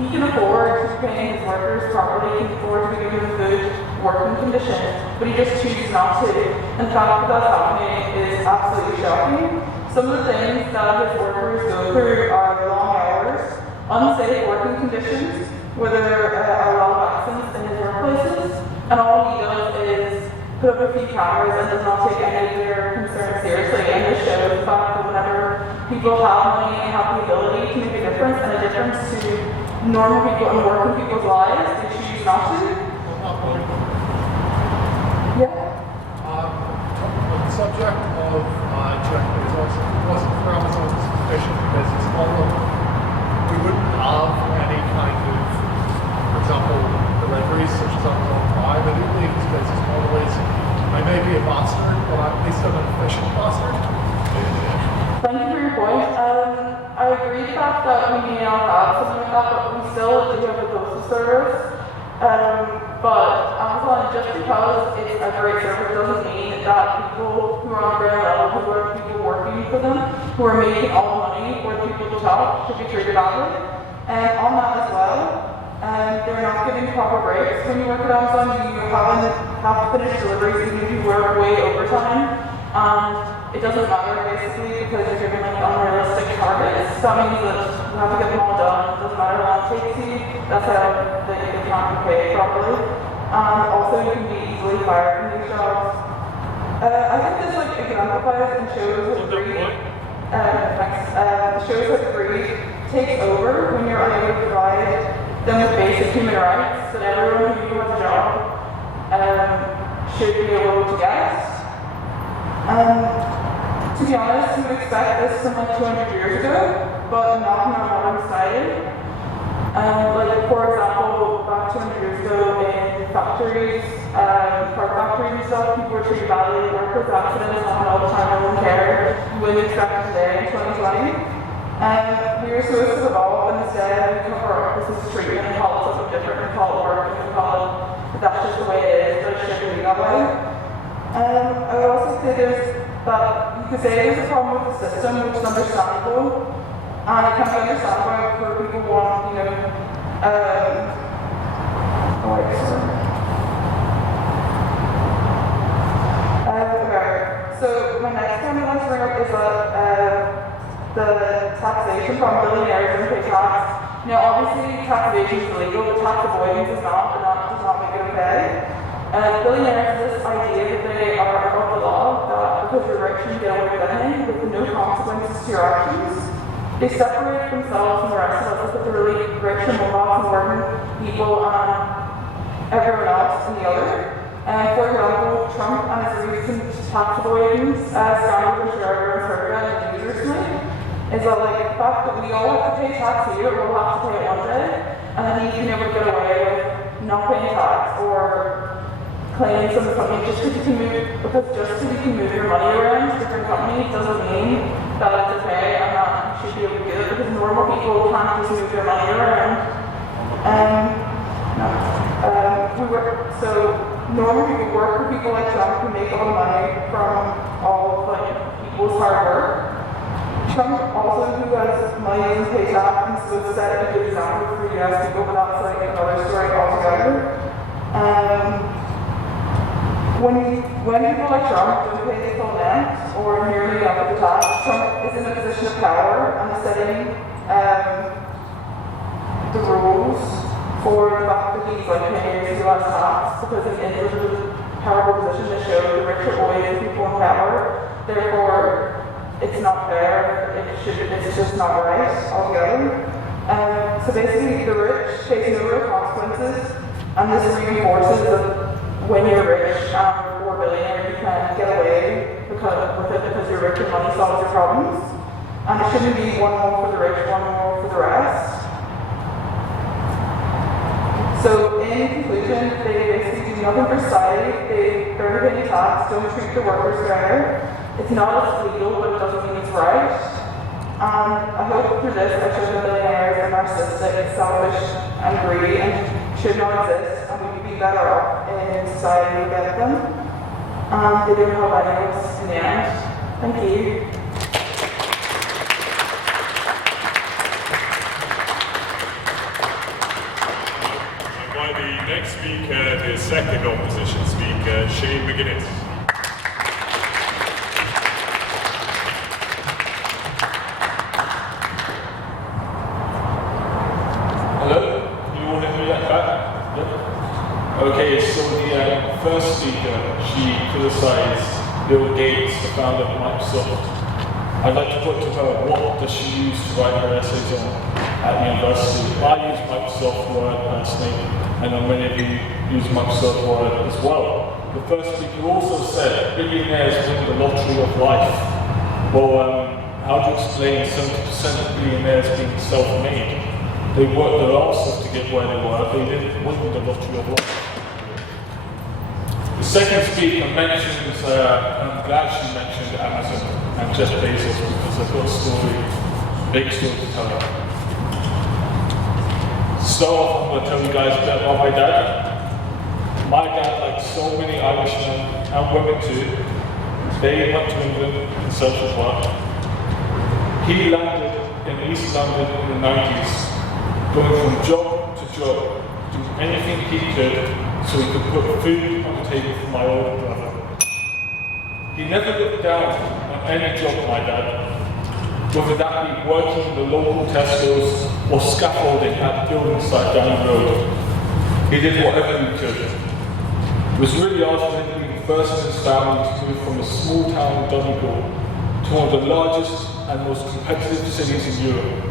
he can afford to pay his workers properly, he can afford to be given good working conditions, but he just chooses not to. In fact, what that's happening is absolutely shocking. Some of the things that his workers go through are long hours, unsafe working conditions, where there are a lot of accidents in his workplaces, and all he does is put up a few cameras and does not take any of their concerns seriously. And this shows the fact that whenever people have money and have the ability to make a difference, and a difference to normal people and working people's lives, they choose not to. Yeah. On the subject of Jeff Bezos, if it wasn't for Amazon's efficient business model, we wouldn't have any kind of, for example, deliveries such as Amazon Prime. I do believe his business model is, I may be a bastard, but at least I'm an efficient bastard. Thank you for your point. I agree with that we may not have something like that, but we still do have the postal service. But Amazon, just because it's a great service doesn't mean that people who are on the ground level, who are people working for them, who are making all the money for the people at the top, should be treated badly. And on that as well, they're not giving proper breaks. When you work at Amazon, you have to finish deliveries even if you work way overtime. And it doesn't matter basically because you're given like unrealistic targets. So that means that you have to get them all done. It doesn't matter how long it takes you. That's how they can't be paid properly. Also, you can be easily fired from these jobs. I think this like exemplifies and shows how greed. Shows how greed takes over when you're unable to provide them with basic human rights that everyone who has a job should be able to get. To be honest, you would expect this from like 200 years ago, but not in our modern society. Like for example, back 200 years ago in factories, car factories and stuff, people were treated badly, workers' accidents happened all the time, no one cared. You wouldn't expect it today in 2020. We were supposed to evolve, and instead we cover up this treatment and call it something different and call it work and call it that's just the way it is, but it shouldn't be that way. I would also say that you could say there's a problem with the system, which is understandable, and it can be understandable for people who want, so my next point I'd like to bring up is the taxation from billionaires and pay tax. Now, obviously, tax evasion is illegal, but tax avoidance is not, and that does not make it okay. Billionaires have this idea that they are above the law, that because you're rich you get away with anything with no consequences to your actions. They separate themselves from the rest of us as if they're really rich and well-off and working people and everyone else in the other. For example, Trump and his recent tax avoidance scandal, which everyone's heard about in the news recently, is that like the fact that we all have to pay tax here, we'll have to pay it one day, and then he's been able to get away with not paying tax or claiming some company just because you can move your money around to different companies doesn't mean that it's okay and that you should be able to do it, because normal people can't just move their money around. So normal people work for people like Trump who make all the money from all of people's hard work. Trump also, who has money to pay tax, and so set a good example for US people, but that's like another story altogether. When people like Trump don't pay the full net or nearly enough of the tax, Trump is in a position of power and is setting the rules for the fact that he's like paying US tax because he's in such a powerful position to show the richer boys and people in power. Therefore, it's not fair, it's just not right altogether. So basically, the rich face no real consequences, and this reinforces that when you're rich or a billionaire, you can get away with it because you're rich and money solves your problems. And it shouldn't be one more for the rich, one more for the rest. So in conclusion, they basically do nothing for society, they barely pay any tax, don't treat the workers fair. It's not as legal, but it doesn't mean it's right. I hope through this I show that billionaires are narcissistic, selfish, and greedy, and should not exist, and we would be better off in society without them. They don't help anyone else in the end. Thank you. The next speaker, the second opposition speaker, Shane McGuinness. Hello? Can you all hear me at back? Yep. Okay, so the first speaker, she criticized Bill Gates, the founder of Microsoft. I'd like to put to her, what does she use to write her essays on at university? I use Microsoft Word personally. I know many of you use Microsoft Word as well. The first speaker also said, billionaires win the lottery of life. Well, how do you explain 70% of billionaires being self-made? They worked their arse off to get where they were. They didn't win the lottery of life. The second speaker mentions, I'm glad she mentioned Amazon and Jeff Bezos because I've got a story, big story to tell you. So I'm going to tell you guys a bit about my dad. My dad, like so many Irishmen and women too, they went to England in search of work. He landed in East London in the 90s, going from job to job, doing anything he could so he could put food on the table for my older brother. He never looked down on any job, my dad. Whether that be working in the local Tesco's or scaffolding at the building site down the road. He did whatever he could. It was really hard for him being the first in his family to move from a small town in Donegal to one of the largest and most competitive cities in Europe.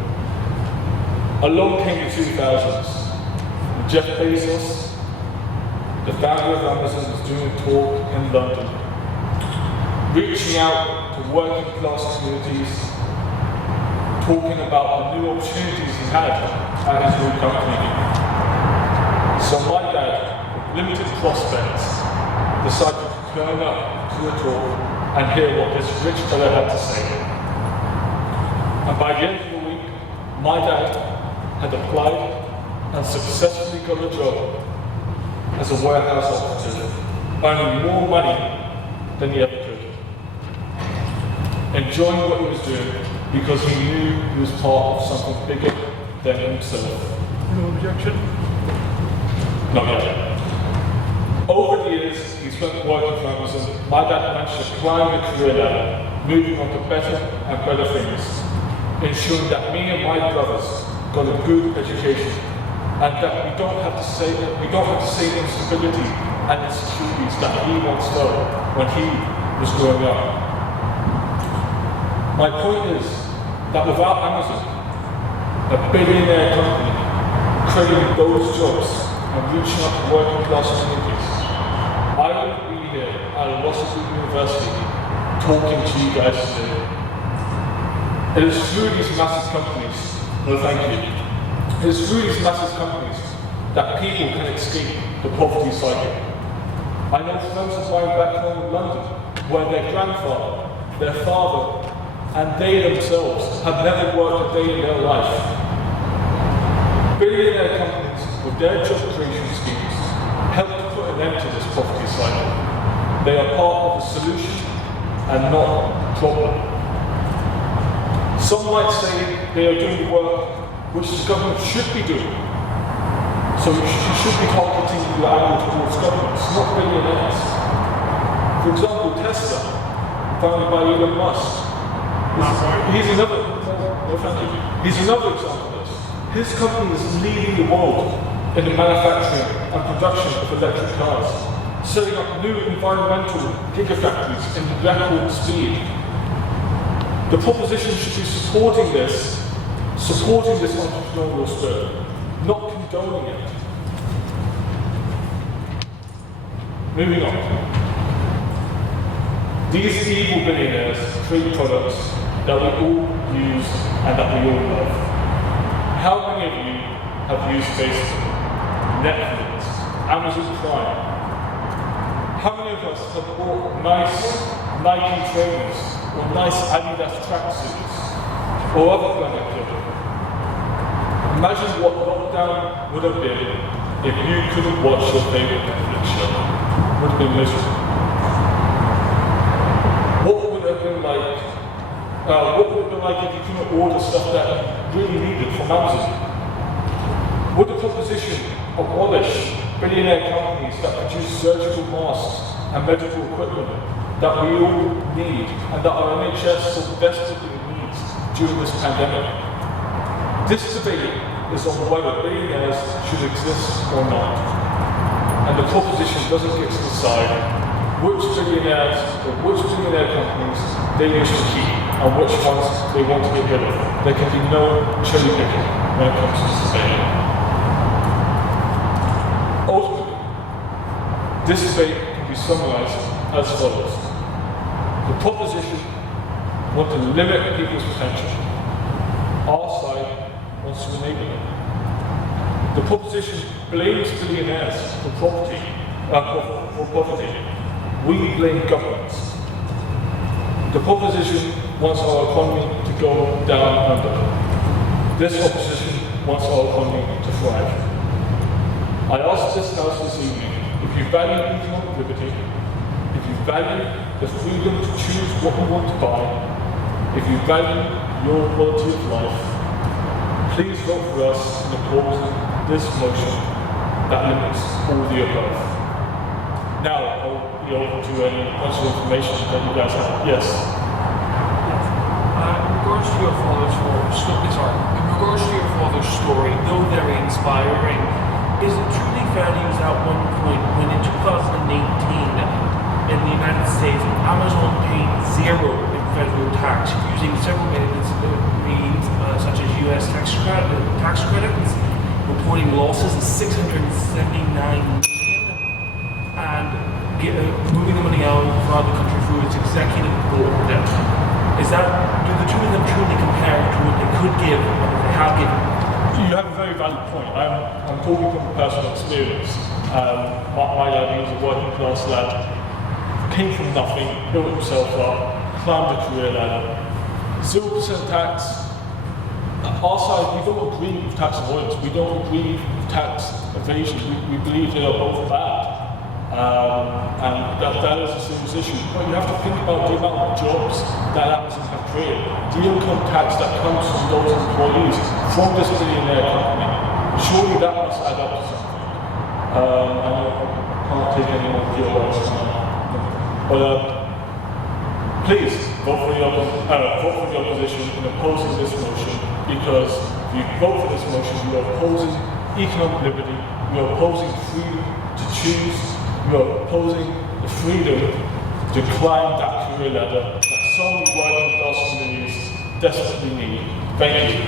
Along came the 2000s. And Jeff Bezos, the founder of Amazon, was doing a talk in London, reaching out to working class communities, talking about the new opportunities he had at his new company. So my dad, limited prospects, decided to turn up to a talk and hear what this rich fellow had to say. And by the end of the week, my dad had applied and successfully got a job as a warehouse operative, earning more money than he ever could. Enjoying what he was doing, because he knew he was part of something bigger than himself. No objection? Not yet. Over the years, he spent working for Amazon. My dad managed to climb the career ladder, moving on to better and better things, ensuring that me and my brothers got a good education, and that we don't have to say the instability and insecurities that he once felt when he was growing up. My point is that without Amazon, a billionaire company, creating those jobs and reaching out to working class communities, I wouldn't be here at Rossington University talking to you guys today. It is through these massive companies, no thank you, it is through these massive companies that people can escape the poverty cycle. I know friends of mine back home in London where their grandfather, their father, and they themselves have never worked a day in their life. Billionaire companies, with their job creation schemes, help to put an end to this poverty cycle. They are part of the solution and not the problem. Some might say they are doing work which the government should be doing. So you should be targeting your angle towards governments, not billionaires. For example, Tesla, founded by Elon Musk. He's another example of this. His company is leading the world in the manufacturing and production of electric cars, setting up new environmental gigafactories in record speed. The proposition should be supporting this entrepreneurial spirit, not condoning it. Moving on. These evil billionaires create products that we all use and that we all love. How many of you have used Facebook, Netflix, Amazon Prime? How many of us have bought nice Nike trainers or nice Adidas tracksuits or other branded clothing? Imagine what lockdown would have been if you couldn't watch your favorite Netflix show. It would have been miserable. What would it have been like? What would it have been like if you couldn't order stuff that you really needed from Amazon? Would the proposition abolish billionaire companies that produce surgical masks and medical equipment that we all need and that our NHS so desperately needs during this pandemic? This debate is on whether billionaires should exist or not. And the proposition doesn't get to decide which billionaires or which billionaire companies they wish to keep and which ones they want to get rid of. There can be no cherry picking when it comes to sustainability. Ultimately, this debate can be summarized as follows. The proposition wants to limit people's potential. Our side wants to enable it. The proposition blames billionaires for poverty. We blame governments. The proposition wants our economy to go down under. This opposition wants our economy to thrive. I ask this House this evening, if you value economic liberty, if you value the freedom to choose what we want to buy, if you value your quality of life, please vote for us in opposing this motion that limits all the above. Now, I'll be open to any bunch of information that you guys have. Yes? In regards to your father's story, though very inspiring, is it truly fair to use that one point when in 2018 in the United States, Amazon paid zero in federal tax using several means such as U.S. tax credits, reporting losses of $679 million, and moving the money out of the country through its executive board? Do the two of them truly compare to what they could give and what they have given? You have a very valid point. I'm talking from personal experience. My dad, he was a working class lad, came from nothing, built himself up, climbed a career ladder. 0% tax. Our side, we don't agree with tax avoidance. We don't agree with tax evasion. We believe they are both bad. And that is a serious issue. But you have to think about the amount of jobs that Amazon have created. The income tax that comes from those employees from this billionaire company. Surely that must add up to something. I can't take any more POS now. But please vote for the opposition in opposing this motion, because if you vote for this motion, you are opposing economic liberty, you are opposing freedom to choose, you are opposing the freedom to climb that career ladder that so many working class communities desperately need. Thank you.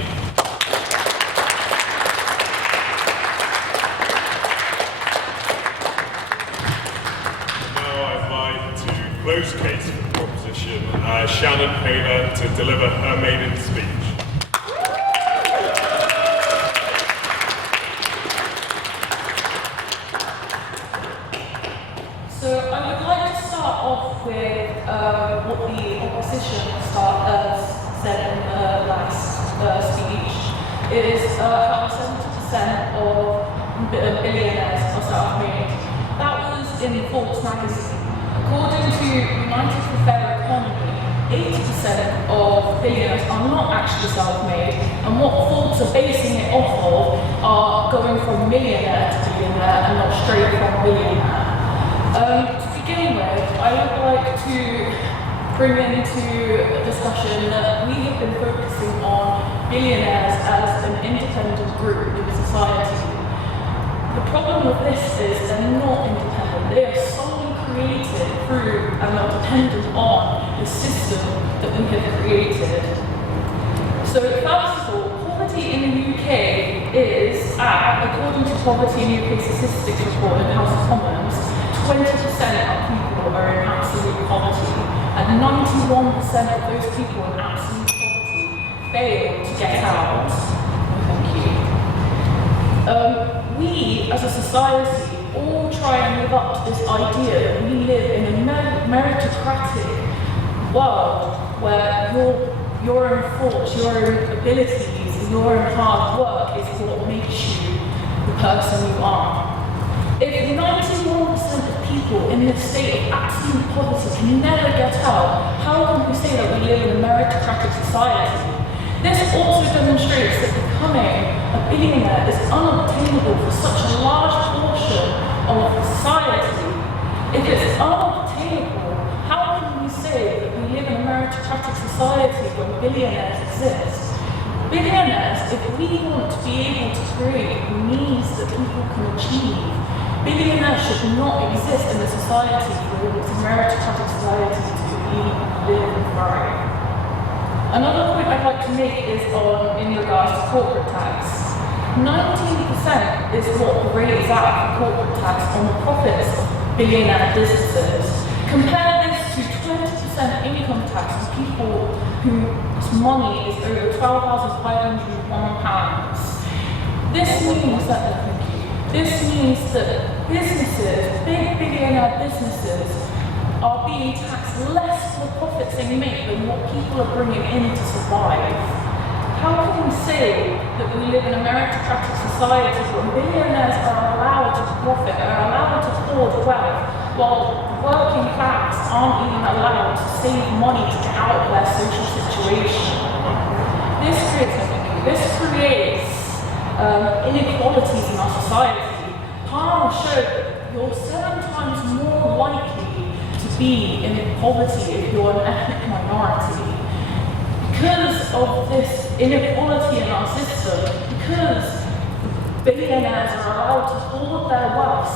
Close case for the proposition, Shannon Taylor to deliver her maiden speech. So I would like to start off with what the opposition said in the last speech, is how 70% of billionaires are self-made. That was in Forbes magazine. According to United for Fair Economy, 80% of billionaires are not actually self-made, and what Forbes are basing it off of are going from millionaire to billionaire and not straight from billionaire. To begin with, I would like to bring into discussion that we have been focusing on billionaires as an independent group in society. The problem with this is they're not independent. They are solely created through and are dependent on the system that we have created. So first of all, poverty in the UK is, according to Poverty in UK Statistics report in House of Commons, 20% of people are in absolute poverty, and 91% of those people in absolute poverty fail to get out. Thank you. We, as a society, all try and live up to this idea that we live in a meritocratic world where your own thoughts, your own abilities, your own hard work is what makes you the person you are. If 91% of people in this state of absolute poverty can never get out, how can we say that we live in a meritocratic society? This also demonstrates that becoming a billionaire is unobtainable for such a large portion of society. If it's unobtainable, how can we say that we live in a meritocratic society where billionaires exist? Billionaires, if we want to be able to create needs that people can achieve, billionaires should not exist in a society where it's a meritocratic society to live and thrive. Another point I'd like to make is in regards to corporate tax. 19% is what the rate is at for corporate tax on the profits of billionaire businesses. Compare this to 20% income tax on people whose money is over £12,501. This means that businesses, big billionaire businesses, are being taxed less for the profits they make than what people are bringing in to survive. How can we say that we live in a meritocratic society where billionaires are allowed to profit, are allowed to hoard wealth, while working class aren't even allowed to save money to get out of their social situation? This creates inequalities in our society. Palmer showed that you're 7 times more likely to be in poverty if you're an ethnic minority. Because of this inequality in our system, because billionaires are allowed to hoard their wealth,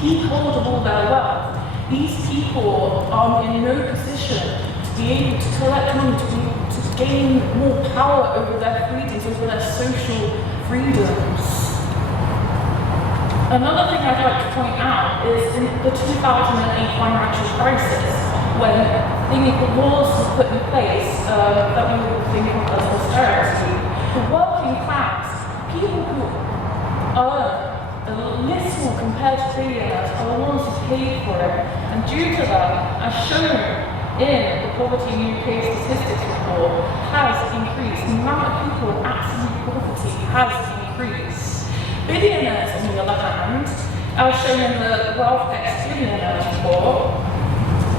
keep hold of all their wealth, these people are in no position to be able to collect money, to gain more power over their freedoms, over their social freedoms. Another thing I'd like to point out is in the 2008 financial crisis, when laws were put in place that we would think of as austerity, the working class, people who earn a little compared to billionaires, are the ones who paid for it. And due to that, as shown in the Poverty in UK Statistics report, has increased. The amount of people in absolute poverty has increased. Billionaires, on the other hand, as shown in the Wealth Ex-Billionaires report,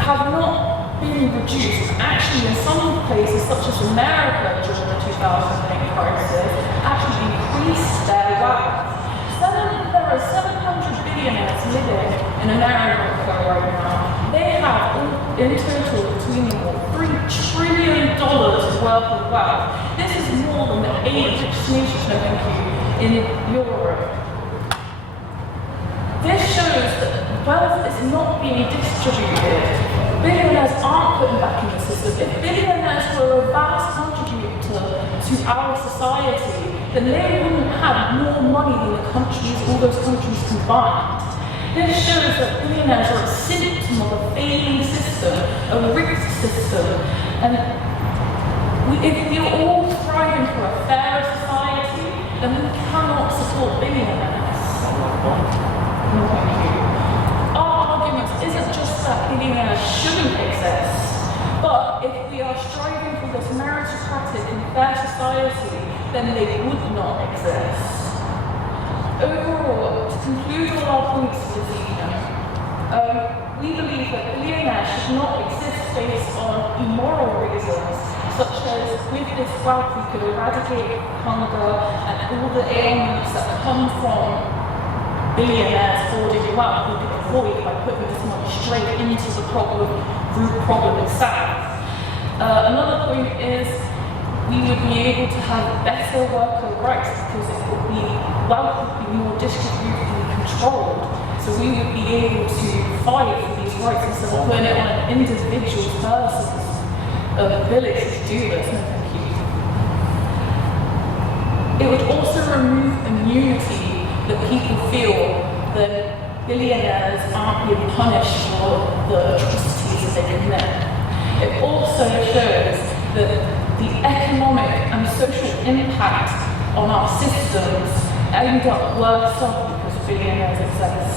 have not been reduced. Actually, in some places, such as America during the 2008 crisis, actually increased their wealth. There are 700 billionaires living in America right now. They have, in total, between them all, $3 trillion worth of wealth. This is more than the 8 richest nations, in Europe. This shows that wealth is not being distributed. Billionaires aren't putting back in the system. If billionaires were a vast contributor to our society, then they wouldn't have more money than all those countries combined. This shows that billionaires are a symptom of a failing system, a rigged system, and if we're all striving for a fairer society, then we cannot support billionaires. No, thank you. Our argument isn't just that billionaires shouldn't exist, but if we are striving for this meritocratic and fair society, then they would not exist. Overall, to conclude all our points for this evening, we believe that billionaires should not exist based on immoral reasons, such as with this wealth we could eradicate hunger and all the ailments that come from billionaires hoarding wealth we could avoid by putting this money straight into the root problem itself. Another point is we would be able to have better worker rights because wealth would be more distributed and controlled. So we would be able to fight for these rights instead of putting it on an individual person's ability to do this. No, thank you. It would also remove immunity that people feel that billionaires aren't being punished for the atrocities that they commit. It also shows that the economic and social impact on our systems end up worse off because billionaires exist.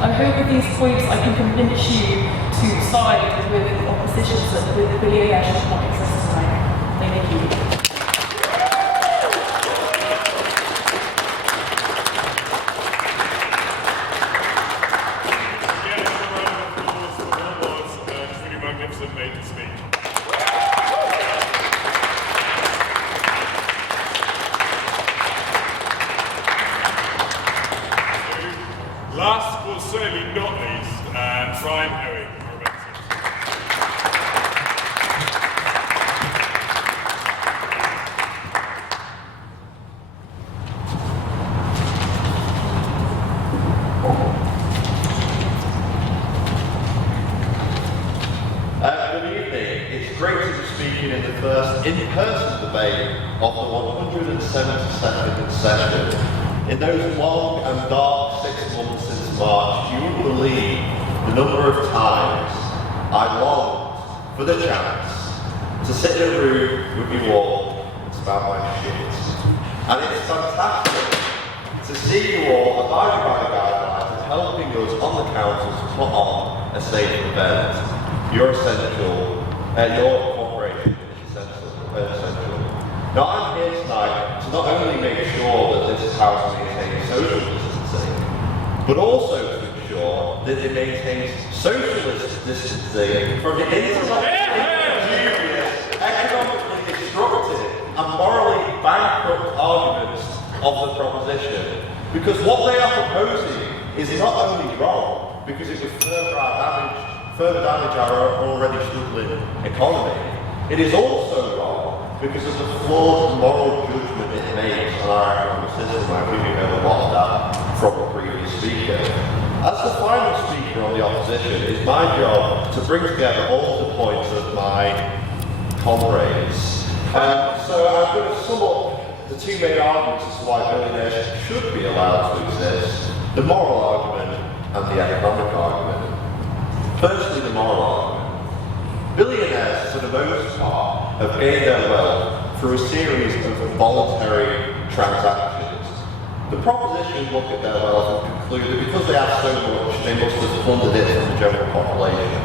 I hope with these points I can convince you to side with the opposition that with billionaires should not exist tonight. Thank you. Made to speak. Last but certainly not least, Brian Hoey. In the first in-person debate of the 172nd session. In those long and dark 6 months since March, you wouldn't believe the number of times I longed for the chance to sit in a room with you all and spout my shit. And it's fantastic to see you all abiding by the guidelines and helping us on the council to put on a safe event. You're essential, your cooperation is essential. Now I'm here tonight to not only make sure that this house maintains social distancing, but also to ensure that it maintains socialist distancing from the intellectually dubious, economically destructive and morally bankrupt arguments of the proposition. Because what they are proposing is not only wrong, because it would further damage our already struggling economy, it is also wrong because of the flawed moral judgment it makes on our economic system. I think you heard a lot of that from the previous speaker. As the final speaker on the opposition, it's my job to bring together all the points of my comrades. So I'm going to sum up the 2 main arguments as to why billionaires should be allowed to exist: the moral argument and the economic argument. Firstly, the moral argument. Billionaires, for the most part, have gained their wealth through a series of voluntary transactions. The proposition look at their wealth and conclude that because they have so much, they must have funded it from the general population.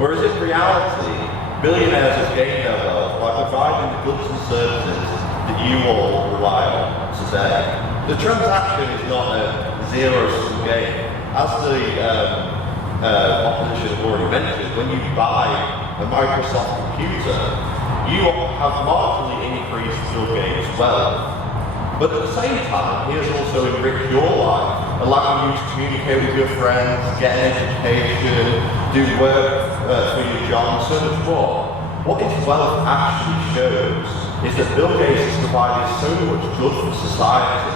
Whereas in reality, billionaires have gained their wealth by providing the goods and services that you all rely on today. The transaction is not a zero-sum game. As the opposition have already mentioned, when you buy a Microsoft computer, you have marginally increased Bill Gates' wealth. But at the same time, he has also enriched your life, allowing you to communicate with your friends, get an education, do work for your job, and so much more. What his wealth actually shows is that Bill Gates has provided so much good for society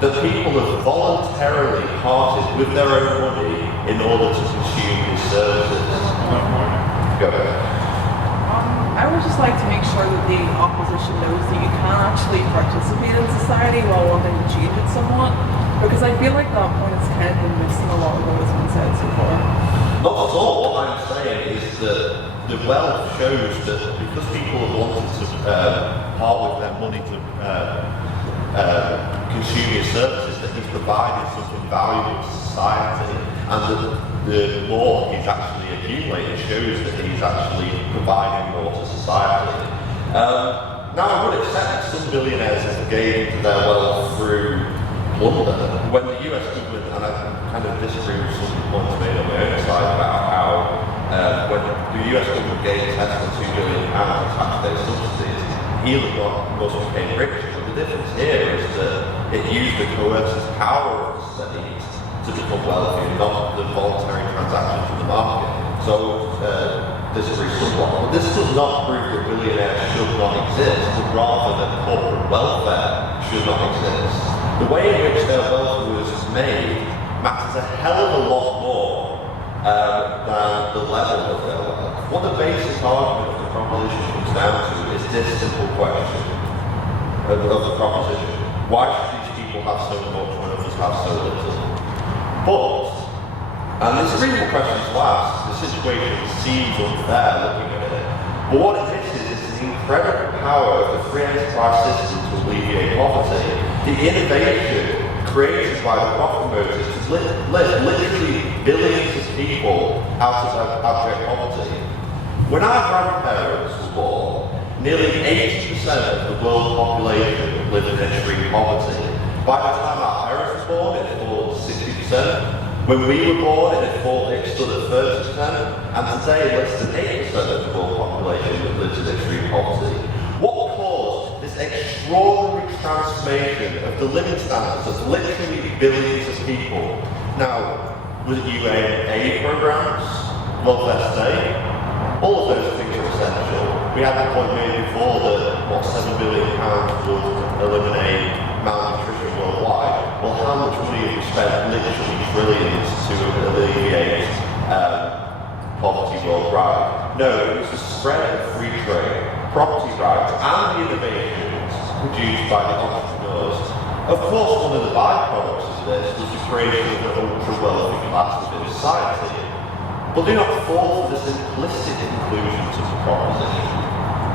that people have voluntarily parted with their own money in order to consume his services. Go ahead. I would just like to make sure that the opposition knows that you can actually participate in society while wanting to change it somewhat, because I feel like that point has kind of been missing a lot of what has been said so far. Not at all. What I'm saying is that the wealth shows that because people have wanted to part with their money to consume his services, that he's provided something valuable to society, and that the more he's actually accumulated shows that he's actually providing more to society. Now I would accept that some billionaires have gained their wealth through plunder. When the US government, and I kind of disagree with some points made on my own side about how when the US government gave Tesla £2 billion in tax-based subsidies, Elon Musk became rich. But the difference here is that it used the coercive power of the state to become wealthy, not the voluntary transactions in the market. So disagree somewhat. But this does not prove that billionaires should not exist, but rather that corporate welfare should not exist. The way in which their wealth was made matters a hell of a lot more than the level of their wealth. What the basic argument of the the proposition comes down to is this simple question of the proposition. Why should these people have so much when others have so little? But, and it's a reasonable question to ask, the situation seems unfair looking at it, but what it misses is the incredible power of the free enterprise system to alleviate poverty. The innovation created by the profit motives to lift literally billions of people out of abject poverty. When our grandparents were born, nearly 80% of the world population lived in extreme poverty. By the time our parents were born, it had fallen to 60%. When we were born, it stood at 30%, and today less than 8% of the world population lives in extreme poverty. What caused this extraordinary transformation of the living standards of literally billions of people? Now, was it UAE programs, welfare state? All of those things are essential. We had the point made before that £7 billion would eliminate malnutrition worldwide. Well, how much money have we spent, literally trillions, to alleviate poverty worldwide? No, it was the spread of free trade, property rights, and the innovations produced by the entrepreneurs. Of course, one of the byproducts of this was the creation of an ultra-wealthy class within society. But do not fall for the simplistic conclusions of the proposition.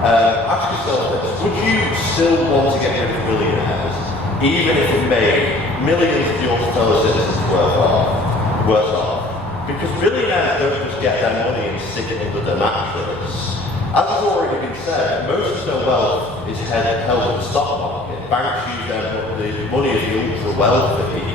Ask yourself this, would you still want to get rid of billionaires, even if it made millions of your fellow citizens worse off? Because billionaires don't just get their money and stick it under their mattress. As has already been said, most of their wealth is held in the stock market. Banks use the money of the ultra-wealthy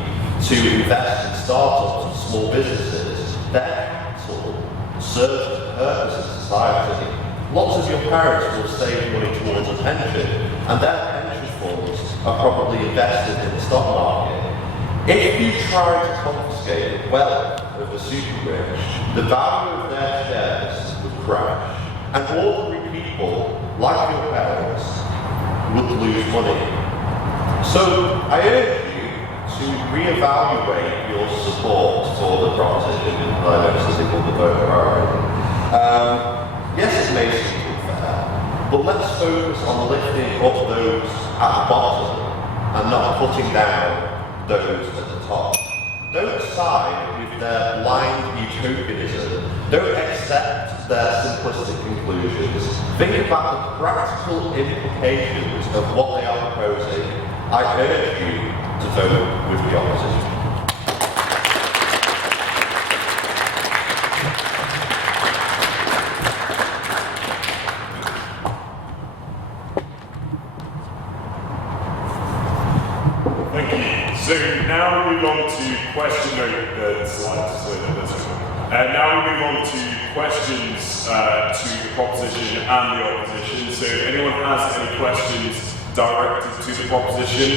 to invest in startups and small businesses. Their capital serves a purpose in society. Lots of your parents will save money towards a pension, and their pension funds are probably invested in the stock market. If you try to confiscate the wealth of the super rich, the value of their shares would crash, and ordinary people, like your parents, would lose money. So I urge you to reevaluate your support for the proposition. I noticed they called the vote priority. Yes, it may seem unfair, but let's focus on lifting up those at the bottom and not putting down those at the top. Don't side with their blind utopianism. Don't accept their simplistic conclusions. Think about the practical implications of what they are proposing. I urge you to vote with the opposition. So now we move on to now we move on to questions to the proposition and the opposition. So if anyone has any questions directed to the proposition,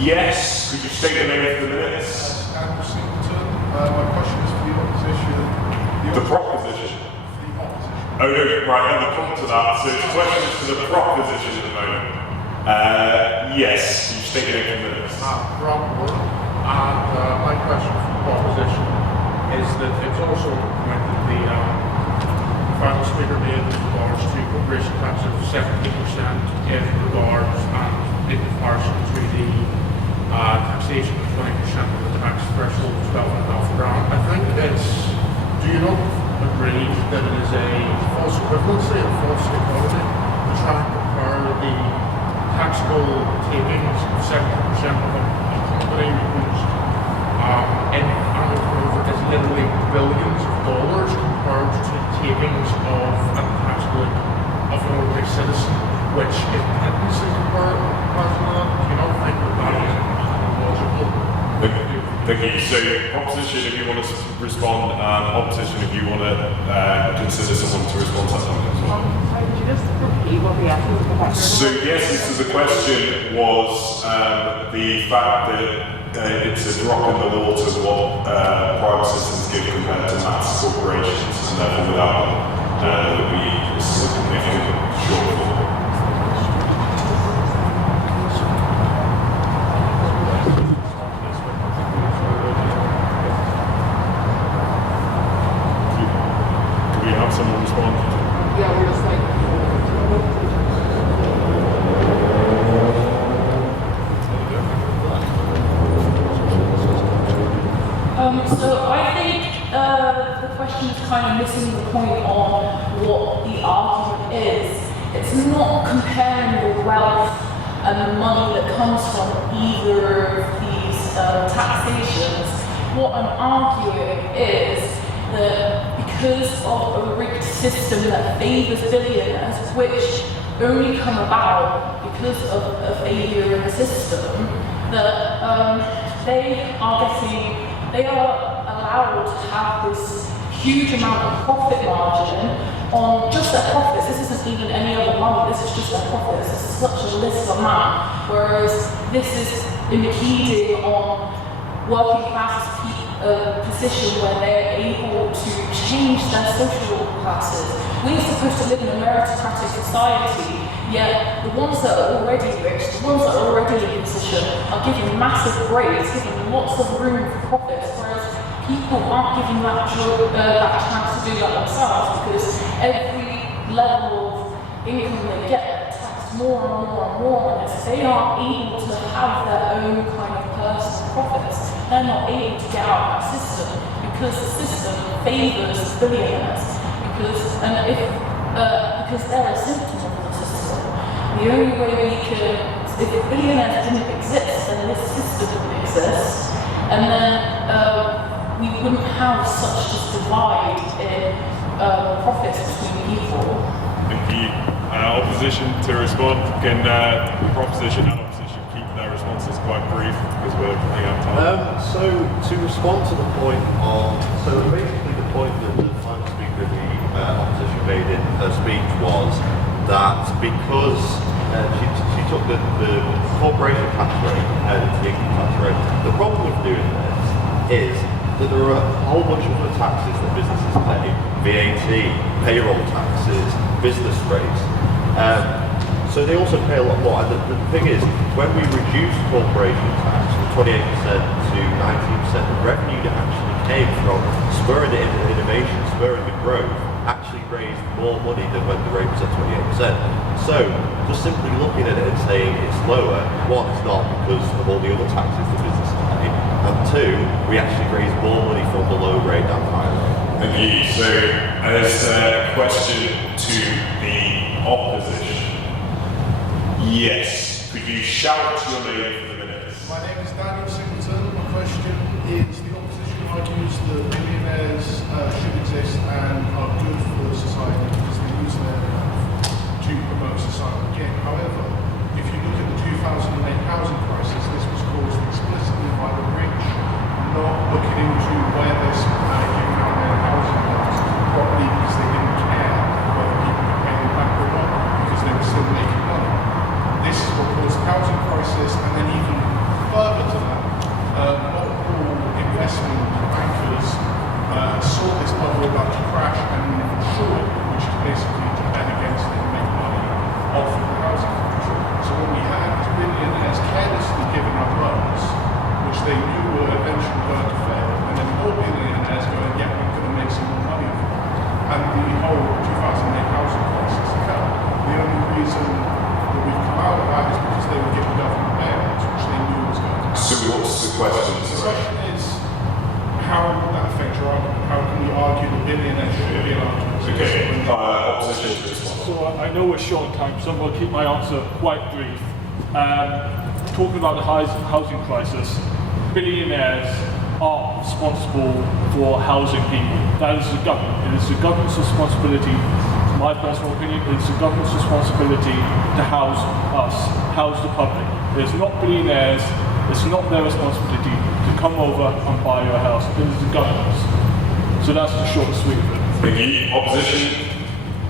yes, could you state your name for the minutes? Andrew Singleton. My question is for the opposition. The proposition. Oh no, right, I haven't come to that. So it's questions for the proposition at the moment. Yes, you state your name for the minutes. Rob Wood, and my question for the proposition is that it's also a point that the final speaker made with regards to corporation tax of 70% in regards and in comparison to the taxation of 20% of the tax threshold of 12.5 grand. I think do you not agree that it is a false equivalency, a false equality to try and compare the taxable takings of 70% of a company whose annual turnover is literally billions of dollars compared to takings of a taxable of an ordinary citizen, which is technically compared to that. Do you not think that is logical? Thank you. So, proposition if you want to respond, and opposition if you want to consider someone to respond to something as well. Could you just repeat what the answer was? So yes, this is the question was the fact that it's a drop in the water what private citizens give compared to mass corporations, and therefore without them there would be a significant shortfall. Could we have someone and the money that comes from either of these taxations, what I'm arguing is that because of a rigged system that favours billionaires, which only come about because of a failure in the system, that they are allowed to have this huge amount of profit margin on just their profits. This isn't even any other money, this is just their profits. This is such a little amount, whereas this is impeding on working class position where they're able to change their social classes. We're supposed to live in a meritocratic society, yet the ones that are already rich, the ones that are already in position, are given massive breaks, given lots of room for profits, whereas people aren't given that chance to do that themselves, because every level of income they get taxed more and more and more, and if they aren't able to have their own kind of personal profits, they're not able to get out of that system, because the system favours billionaires, because they're a symptom of the system. The only way we can, if billionaires didn't exist, then this system wouldn't exist, and then we wouldn't have such a divide in profits between people. Thank you. Opposition to respond. Can the proposition and opposition keep their responses quite brief because we're running out of time? So to respond to the point of, so basically the point that the final speaker of the opposition made in her speech was that because she took the corporation tax rate and the income tax rate, the problem with doing this is that there are a whole bunch of other taxes that businesses pay, VAT, payroll taxes, business rates. So they also pay a lot more. And the thing is, when we reduced corporation tax from 28% to 19%, the revenue that actually came from spurring the innovation, spurring the growth, actually raised more money than when the rate was at 28%. So just simply looking at it and saying it's lower, one, it's not because of all the other taxes that businesses pay, and two, we actually raise more money from the low rate than the high rate. Thank you. So as a question to the opposition. Yes. Could you shout your name for the minutes? My name is Daniel Singleton. My question is, the opposition argues that billionaires should exist and are good for society because they use their wealth to promote societal gain. However, if you look at the 2008 housing crisis, this was caused explicitly by the rich not looking into where they're giving out their housing loans properly because they didn't care whether people could pay them back or not because they were still making money. This is what caused the housing crisis, and then even further to that, multiple investment bankers saw this bubble about to crash and short it, which is basically to bet against it and make money off of the housing crash. So what we had is billionaires carelessly giving up loans, which they knew were eventually going to fail, and then more billionaires going, yeah, we're going to make some more money off of it. And the whole 2008 housing crisis fell. The only reason that we've come out of that is because they were giving government bailouts, which they knew was going to happen. So what's the question? The question is, how would that affect your argument? How can we argue that billionaires should be allowed to exist? Okay, opposition to respond. So I know we're short on time, so I'm going to keep my answer quite brief. Talking about the housing crisis, billionaires are responsible for housing people. That is the government. It is the government's responsibility, in my personal opinion, it's the government's responsibility to house us, house the public. It's not billionaires, it's not their responsibility to come over and buy your house. It is the government's. So that's the short and sweet of it. Thank you. Opposition?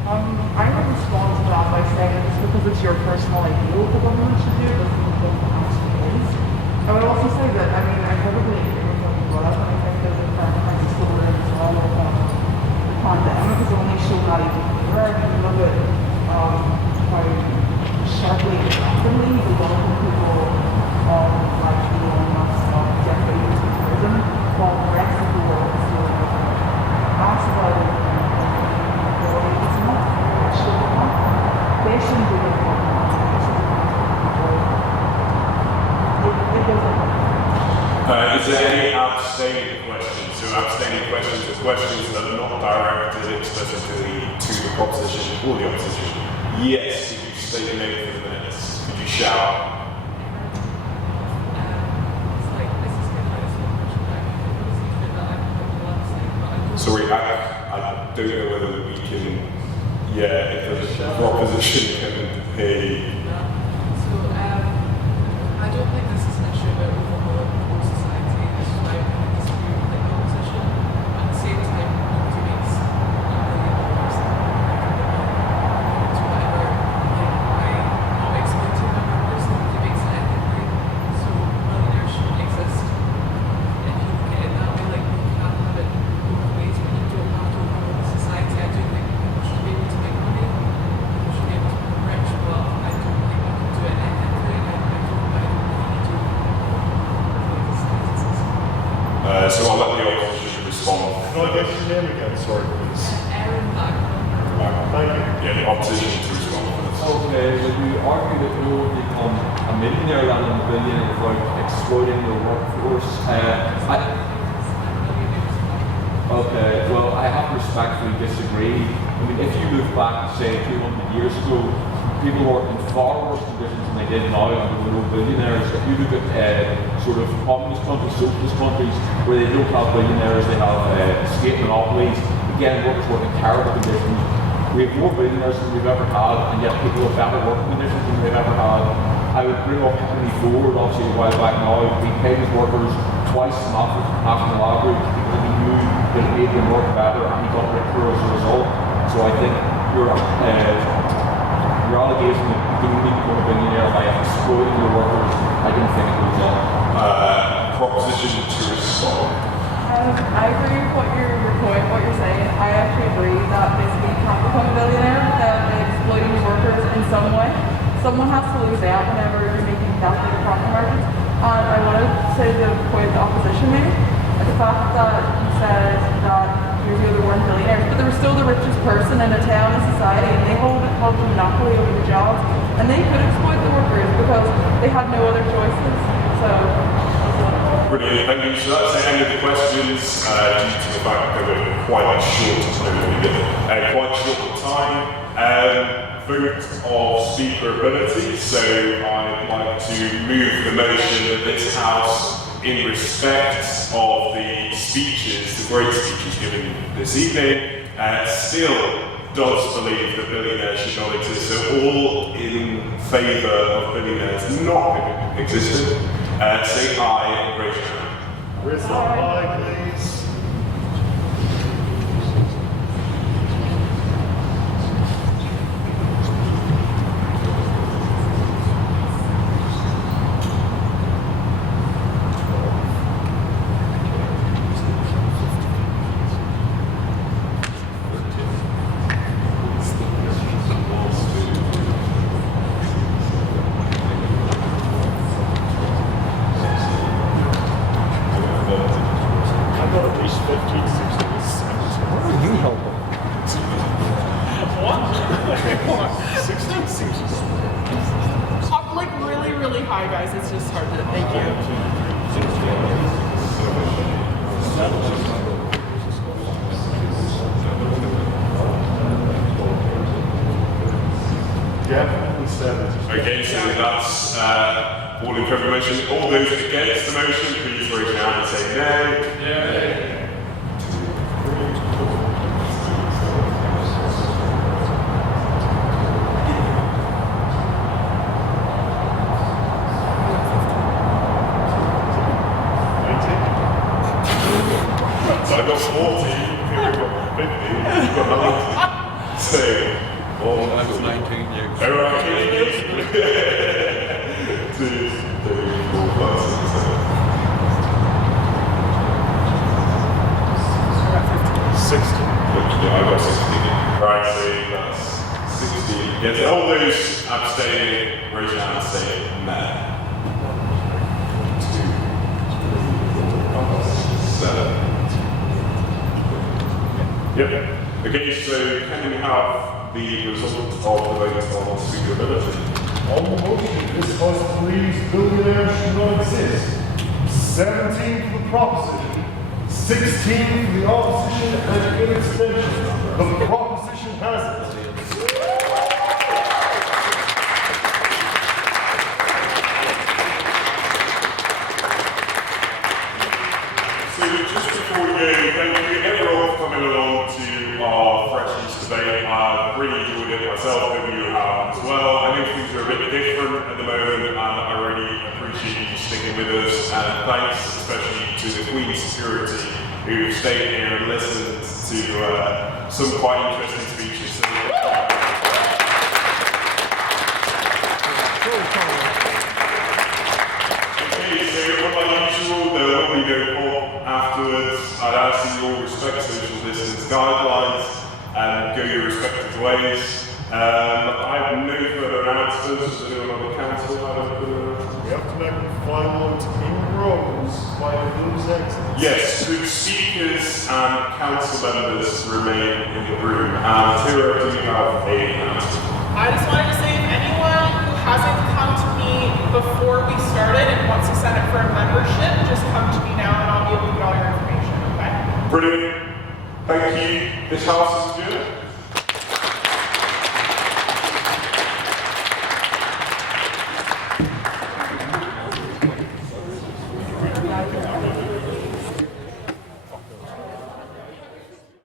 I would respond to that by saying that just because it's your personal ideal what the government should do, doesn't mean the government actually is. I would also say that, I mean, I probably agree with what you brought up, and I think there's a fair crisis still there as well with the pandemic has only shown that even clearer. If you look at how sharply and rapidly the local people like Elon Musk Jeff Bezos to prison, while the rest of the world is still that's about it. It's not actually not. They shouldn't do it. It doesn't. Is there any abstaining questions? So abstaining questions are questions that are not directed explicitly to the proposition or the opposition. Yes, could you state your name for the minutes? Could you shout. Sorry, I don't know whether we can, if the proposition can pay. I don't think this is an issue about overhauling the whole society. It's about this view of the opposition. At the same time, nobody makes $1 billion to whatever. I'm not exploiting my workers, nobody makes it ethically. So millionaires shouldn't exist. If you look at it that way, like you can have it both ways, but you don't have to overhaul the society. I do think people should be able to make money. People should be able to become rich, but I don't think we can do it ethically. So I'll let the opposition respond. Can I get your name again? Sorry, please. Aaron Thank you. Yeah, the opposition to respond. Okay, would you argue that no one can become a millionaire rather than a billionaire without exploiting the workforce? Okay, well, I have to respectfully disagree. I mean, if you look back, say, 200 years ago, people worked in far worse conditions than they did now, and there were no billionaires. If you look at sort of communist countries, socialist countries, where they don't have billionaires, they have state monopolies. Again, workers work in terrible conditions. We have more billionaires than we've ever had, and yet people have better working conditions than we've ever had. I would bring up Henry Ford, obviously a while back now. We paid his workers twice the national average because he knew that it made them work better, and he got richer as a result. So I think your allegation that you need to become a billionaire by exploiting the workers, I don't think it goes on. Proposition to respond. I agree with what you're saying. I actually agree that basically you can't become a billionaire without exploiting your workers in some way. Someone has to lose out whenever you're making that big profit margins. And I want to say the point the opposition made, the fact that you said that there weren't billionaires, but they were still the richest person in a town and society, and they held a monopoly over the jobs, and they could exploit the workers because they had no other choices. So. Brilliant, thank you. So that's the end of the questions, due to the fact that they were quite short on time. Vote of speaker ability, so I'd like to move the motion that this House, in respect of the speeches, the great speeches given this evening, still does believe that billionaires should not exist. So all in favour of billionaires not existing, say aye and raise your hand. Raise the aye, please. Okay, so that's all in favour of the motion. All those against the motion, please raise your hand and say no. Yeah. So I got 40, here we've got 50, we've got 90. So, I was 19 years. Alright, 2, 3, 4, 5, 6, 7. 60. Yeah, I got 60. Right, so that's 60. Yes, all those abstaining, raise your hand and say no. 2, 7. Yep. Okay, so can we have the result of the vote on speakability? On the motion, this House believes billionaires should not exist. 17 for the proposition, 16 for the opposition, and in extension, the proposition has it. it myself, maybe you have as well. I know things are a bit different at the moment, and I really appreciate you sticking with us. And thanks especially to the Queen's security who stayed here and listened to some quite interesting speeches. So, unlike usual, there will be no pop afterwards. I'd ask that you all respect social distance guidelines and go your respective ways. I have no further announcements. Does anyone on the council have any further announcements? We have to make the final in rows by those exits. Yes, could speakers and council members remain in the room? And Tira, do you have a announcement? I just wanted to say, if anyone who hasn't come to me before we started and wants to sign up for a membership, just come to me now and I'll be able to get all your information, okay? Brilliant. Thank you. This house is